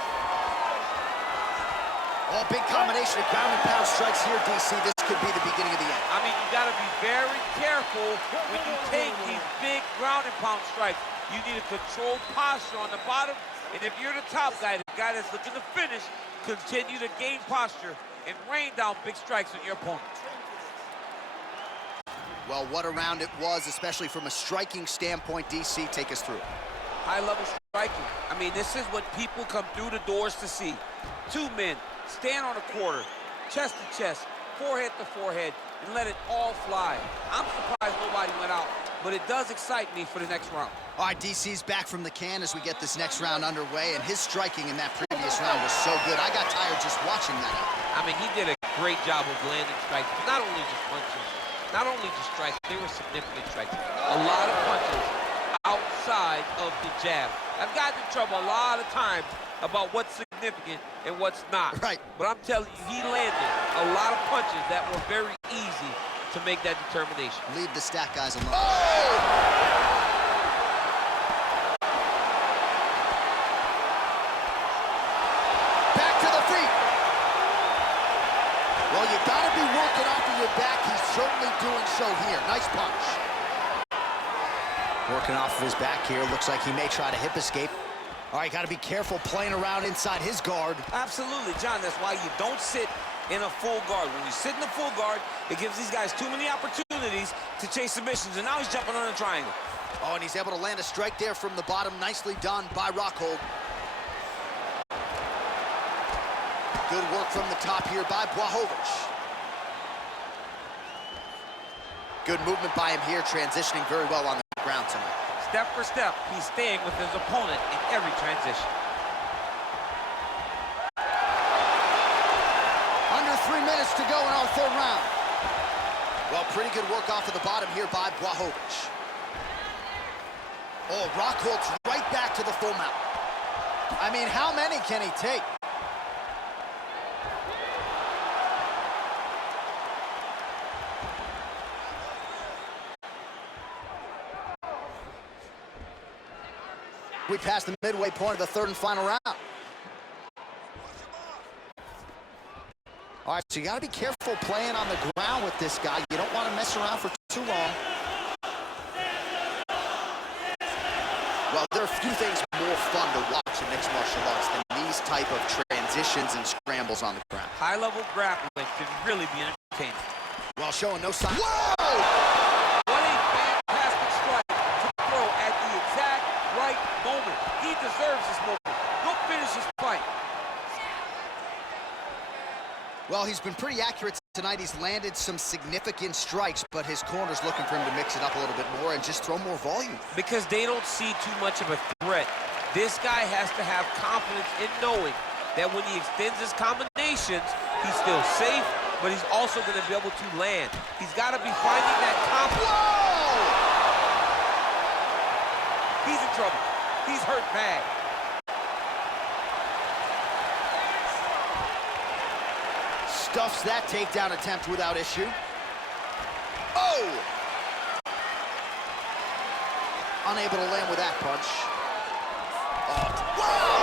Oh, big combination of ground and pound strikes here, DC. This could be the beginning of the end. I mean, you got to be very careful when you take these big ground and pound strikes. You need a controlled posture on the bottom, and if you're the top guy, the guy that's looking to finish, continue to gain posture and rain down big strikes on your opponent. Well, what a round it was, especially from a striking standpoint. DC, take us through. High-level striking. I mean, this is what people come through the doors to see. Two men stand on a quarter, chest to chest, forehead to forehead, and let it all fly. I'm surprised nobody went out, but it does excite me for the next round. All right, DC's back from the can as we get this next round underway, and his striking in that previous round was so good. I got tired just watching that out. I mean, he did a great job of landing strikes, not only just punches, not only just strikes, they were significant strikes. A lot of punches outside of the jab. I've gotten in trouble a lot of times about what's significant and what's not. Right. But I'm telling you, he landed a lot of punches that were very easy to make that determination. Leave the stat guys alone. Oh! Well, you gotta be working off of your back. He's certainly doing so here. Nice punch. Working off of his back here. Looks like he may try to hip escape. All right, gotta be careful playing around inside his guard. Absolutely, John. That's why you don't sit in a full guard. When you sit in a full guard, it gives these guys too many opportunities to chase submissions, and now he's jumping on a triangle. Oh, and he's able to land a strike there from the bottom. Nicely done by Rockhold. Good work from the top here by Blachowicz. Good movement by him here, transitioning very well on the ground tonight. Step for step, he's staying with his opponent in every transition. Under 3 minutes to go in our third round. Well, pretty good work off of the bottom here by Blachowicz. Oh, Rockhold's right back to the full mount. I mean, how many can he take? We passed the midway point of the third and final round. All right, so you got to be careful playing on the ground with this guy. You don't want to mess around for too long. Well, there are a few things more fun to watch in mixed martial arts than these type of transitions and scrambles on the ground. High-level grappling can really be entertaining. Well, showing no sign. Whoa! What a fantastic strike to throw at the exact right moment. He deserves this moment. Go finish his fight. Well, he's been pretty accurate tonight. He's landed some significant strikes, but his corner's looking for him to mix it up a little bit more and just throw more volume. Because they don't see too much of a threat. This guy has to have confidence in knowing that when he extends his combinations, he's still safe, but he's also going to be able to land. He's got to be finding that confidence. Whoa! He's in trouble. He's hurt bad. Stuffs that takedown attempt without issue. Oh! Unable to land with that punch. Oh. Whoa!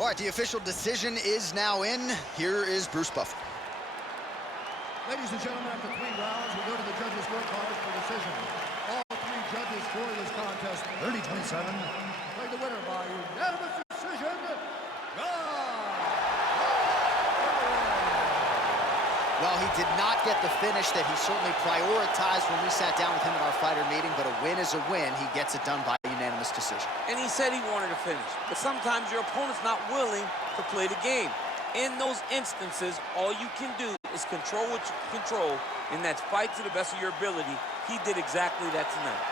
All right, the official decision is now in. Here is Bruce Buffer. Ladies and gentlemen, after 3 rounds, we go to the judges' scorecards for decision. All 3 judges score this contest 30-27. Play the winner by unanimous decision. Well, he did not get the finish that he certainly prioritized when we sat down with him at our fighter meeting, but a win is a win. He gets it done by unanimous decision. And he said he wanted to finish. But sometimes your opponent's not willing to play the game. In those instances, all you can do is control what you can control, and that's fight to the best of your ability. He did exactly that tonight.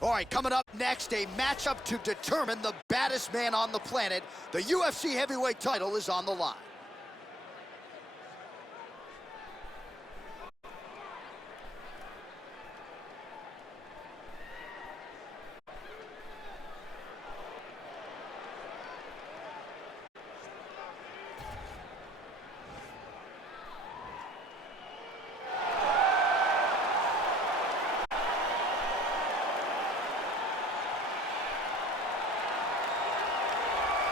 All right, coming up next, a matchup to determine the baddest man on the planet. The UFC heavyweight title is on the line.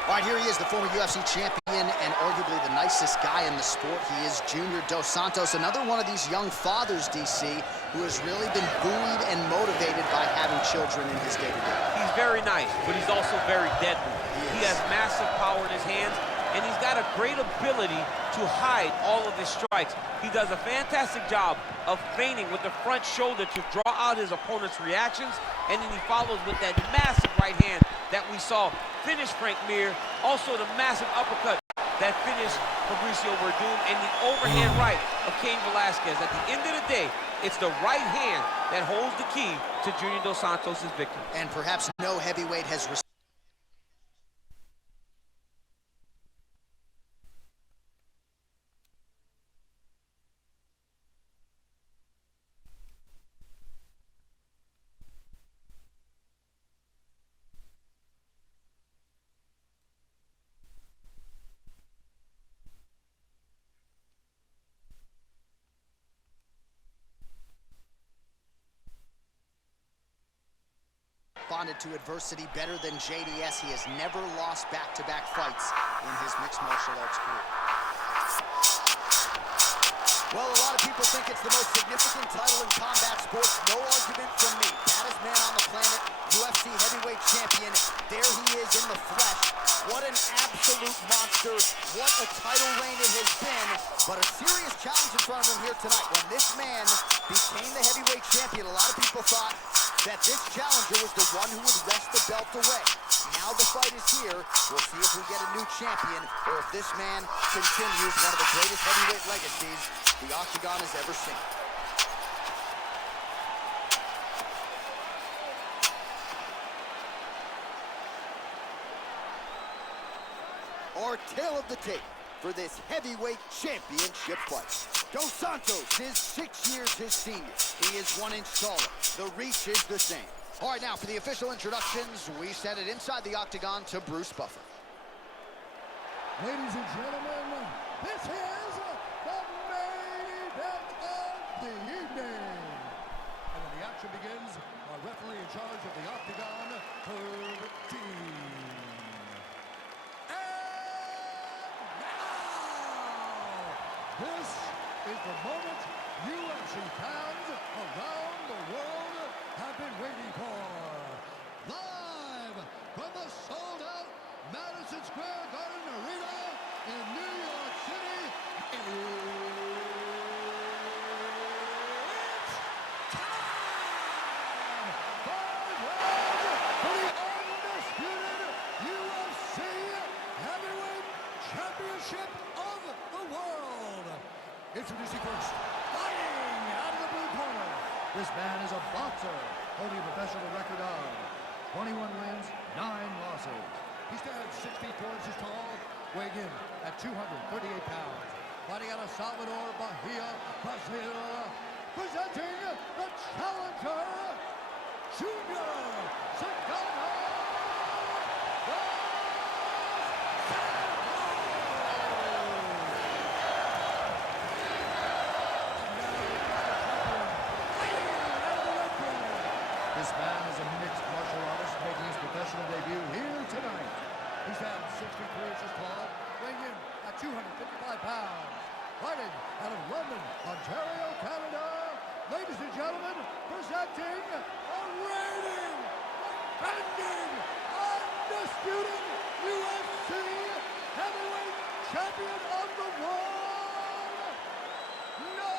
All right, here he is, the former UFC champion and arguably the nicest guy in the sport. He is Junior Dos Santos, another one of these young fathers, DC, who has really been buoyed and motivated by having children in his day-to-day. He's very nice, but he's also very deadly. He has massive power in his hands, and he's got a great ability to hide all of his strikes. He does a fantastic job of feigning with the front shoulder to draw out his opponent's reactions, and then he follows with that massive right hand that we saw finish Frank Mir, also the massive uppercut that finished Fabricio Verdun, and the overhand right of Cain Velasquez. At the end of the day, it's the right hand that holds the key to Junior Dos Santos' victory. And perhaps no heavyweight has responded to adversity better than JDS. He has never lost back-to-back fights in his mixed martial arts career. Well, a lot of people think it's the most significant title in combat sports. No argument from me. Baddest man on the planet, UFC heavyweight champion. There he is in the flesh. What an absolute monster. What a title reign it has been. But a serious challenge in front of him here tonight. When this man became the heavyweight champion, a lot of people thought that this challenger was the one who would wrest the belt away. Now the fight is here. We'll see if we get a new champion or if this man continues one of the greatest heavyweight legacies the Octagon has ever seen. Our tale of the tape for this heavyweight championship fight. Dos Santos is 6 years his senior. He is 1 inch taller. The reach is the same. All right, now for the official introductions, we send it inside the Octagon to Bruce Buffer. Ladies and gentlemen, this is the main event of the evening. And when the action begins, our referee in charge of the Octagon, Herb Dean. This is the moment UFC fans around the world have been waiting for. Live from the sold-out Madison Square Garden Arena in New York City, it's time! 5 rounds for the undisputed UFC Heavyweight Championship of the world. Introducing first, fighting out of the blue corner. This man is a boxer, holding a professional record of 21 wins, 9 losses. He stands 6 feet 4 inches tall, weighing in at 238 pounds. Fighting out of Salvador, Bahia, Brazil. Presenting the challenger, Junior Dos Santos. This man is a mixed martial artist making his professional debut here tonight. He stands 63 inches tall, weighing in at 255 pounds. Fighting out of London, Ontario, Canada. Ladies and gentlemen, presenting a reigning, defending, undisputed UFC heavyweight champion of the world. No!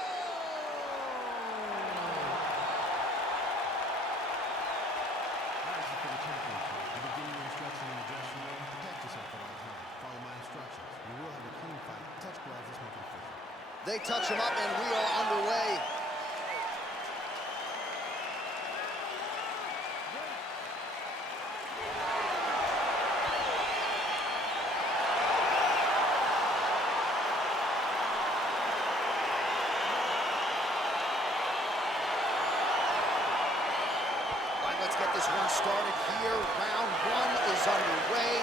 For the championship, you begin your instruction in the dressing room. Protect yourself at all times. Follow my instructions. We will have a clean fight. Touch gloves. Let's make it official. They touch him up and we are underway. let's get this one started here. Round one is underway,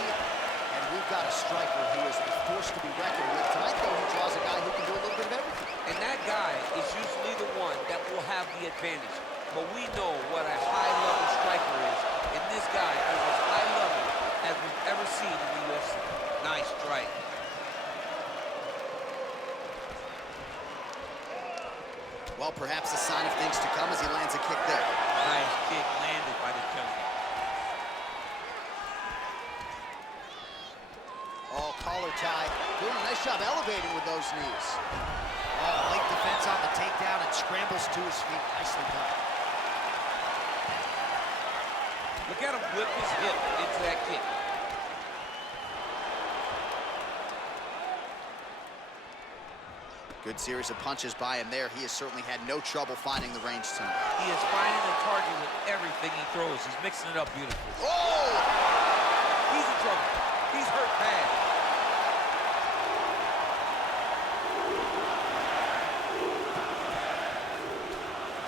and we've got a striker who is a force to be reckoned with. Tonight, though, he draws a guy who can do a little bit of everything. And that guy is usually the one that will have the advantage. But we know what a high-level striker is, and this guy is as high level as we've ever seen in the UFC. Nice strike. Well, perhaps a sign of things to come as he lands a kick there. Nice kick landed by the jungle. Oh, collar tie. Doing a nice job elevating with those knees. Oh, late defense on the takedown and scrambles to his feet. Nicely done. Look at him whip his hip into that kick. Good series of punches by him there. He has certainly had no trouble finding the range tonight. He is finding the target with everything he throws. He's mixing it up beautifully. Oh! He's in trouble. He's hurt bad.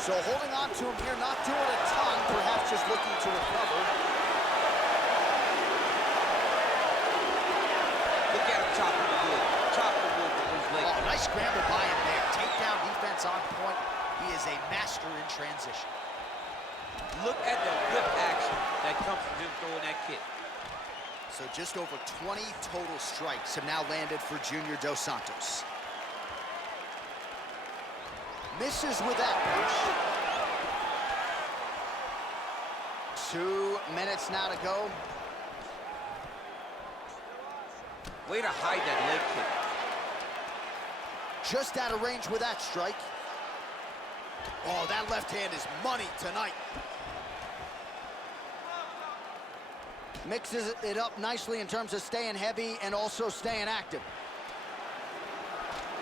So holding on to him here, not doing a ton, perhaps just looking to recover. Look at him chopping the wood. Chopping the wood with his leg. Oh, nice scramble by him there. Takedown defense on point. He is a master in transition. Look at the whip action that comes from him throwing that kick. So just over 20 total strikes have now landed for Junior Dos Santos. Misses with that punch. 2 minutes now to go. Way to hide that leg kick. Just out of range with that strike. Oh, that left hand is money tonight. Mixes it up nicely in terms of staying heavy and also staying active.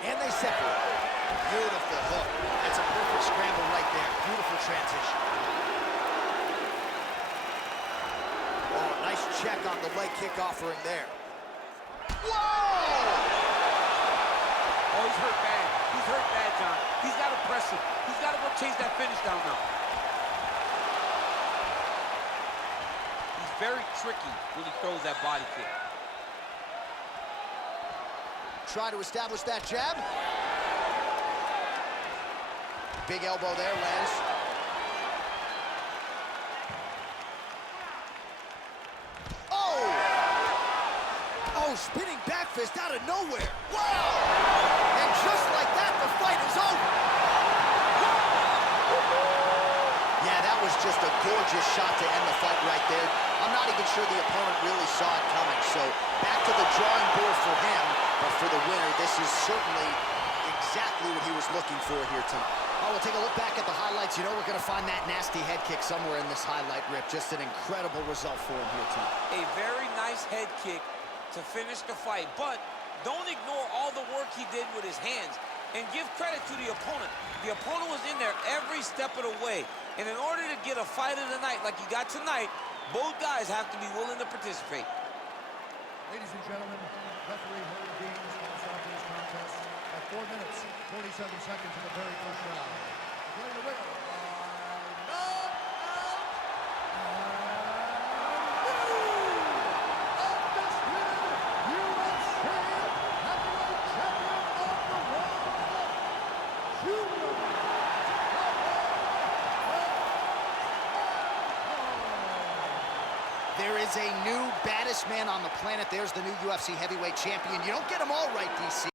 And they separate. Beautiful hook. That's a perfect scramble right there. Beautiful transition. Oh, nice check on the leg kick offering there. Whoa! Oh, he's hurt bad. He's hurt bad, John. He's got to press him. He's got to go chase that finish down now. He's very tricky when he throws that body kick. Try to establish that jab. Big elbow there, lands. Oh! Oh, spinning back fist out of nowhere. Wow! And just like that, the fight is over. Yeah, that was just a gorgeous shot to end the fight right there. I'm not even sure the opponent really saw it coming. So back to the drawing board for him. But for the winner, this is certainly exactly what he was looking for here tonight. Oh, we'll take a look back at the highlights. You know we're going to find that nasty head kick somewhere in this highlight rip. Just an incredible result for him here tonight. A very nice head kick to finish the fight, but don't ignore all the work he did with his hands, and give credit to the opponent. The opponent was in there every step of the way, and in order to get a fight of the night like you got tonight, both guys have to be willing to participate. Ladies and gentlemen, referee Herb Deans will start this contest at 4 minutes, 47 seconds in the very first round. Declaring the winner by knockout, There is a new baddest man on the planet. There's the new UFC heavyweight champion. You don't get them all right, DC.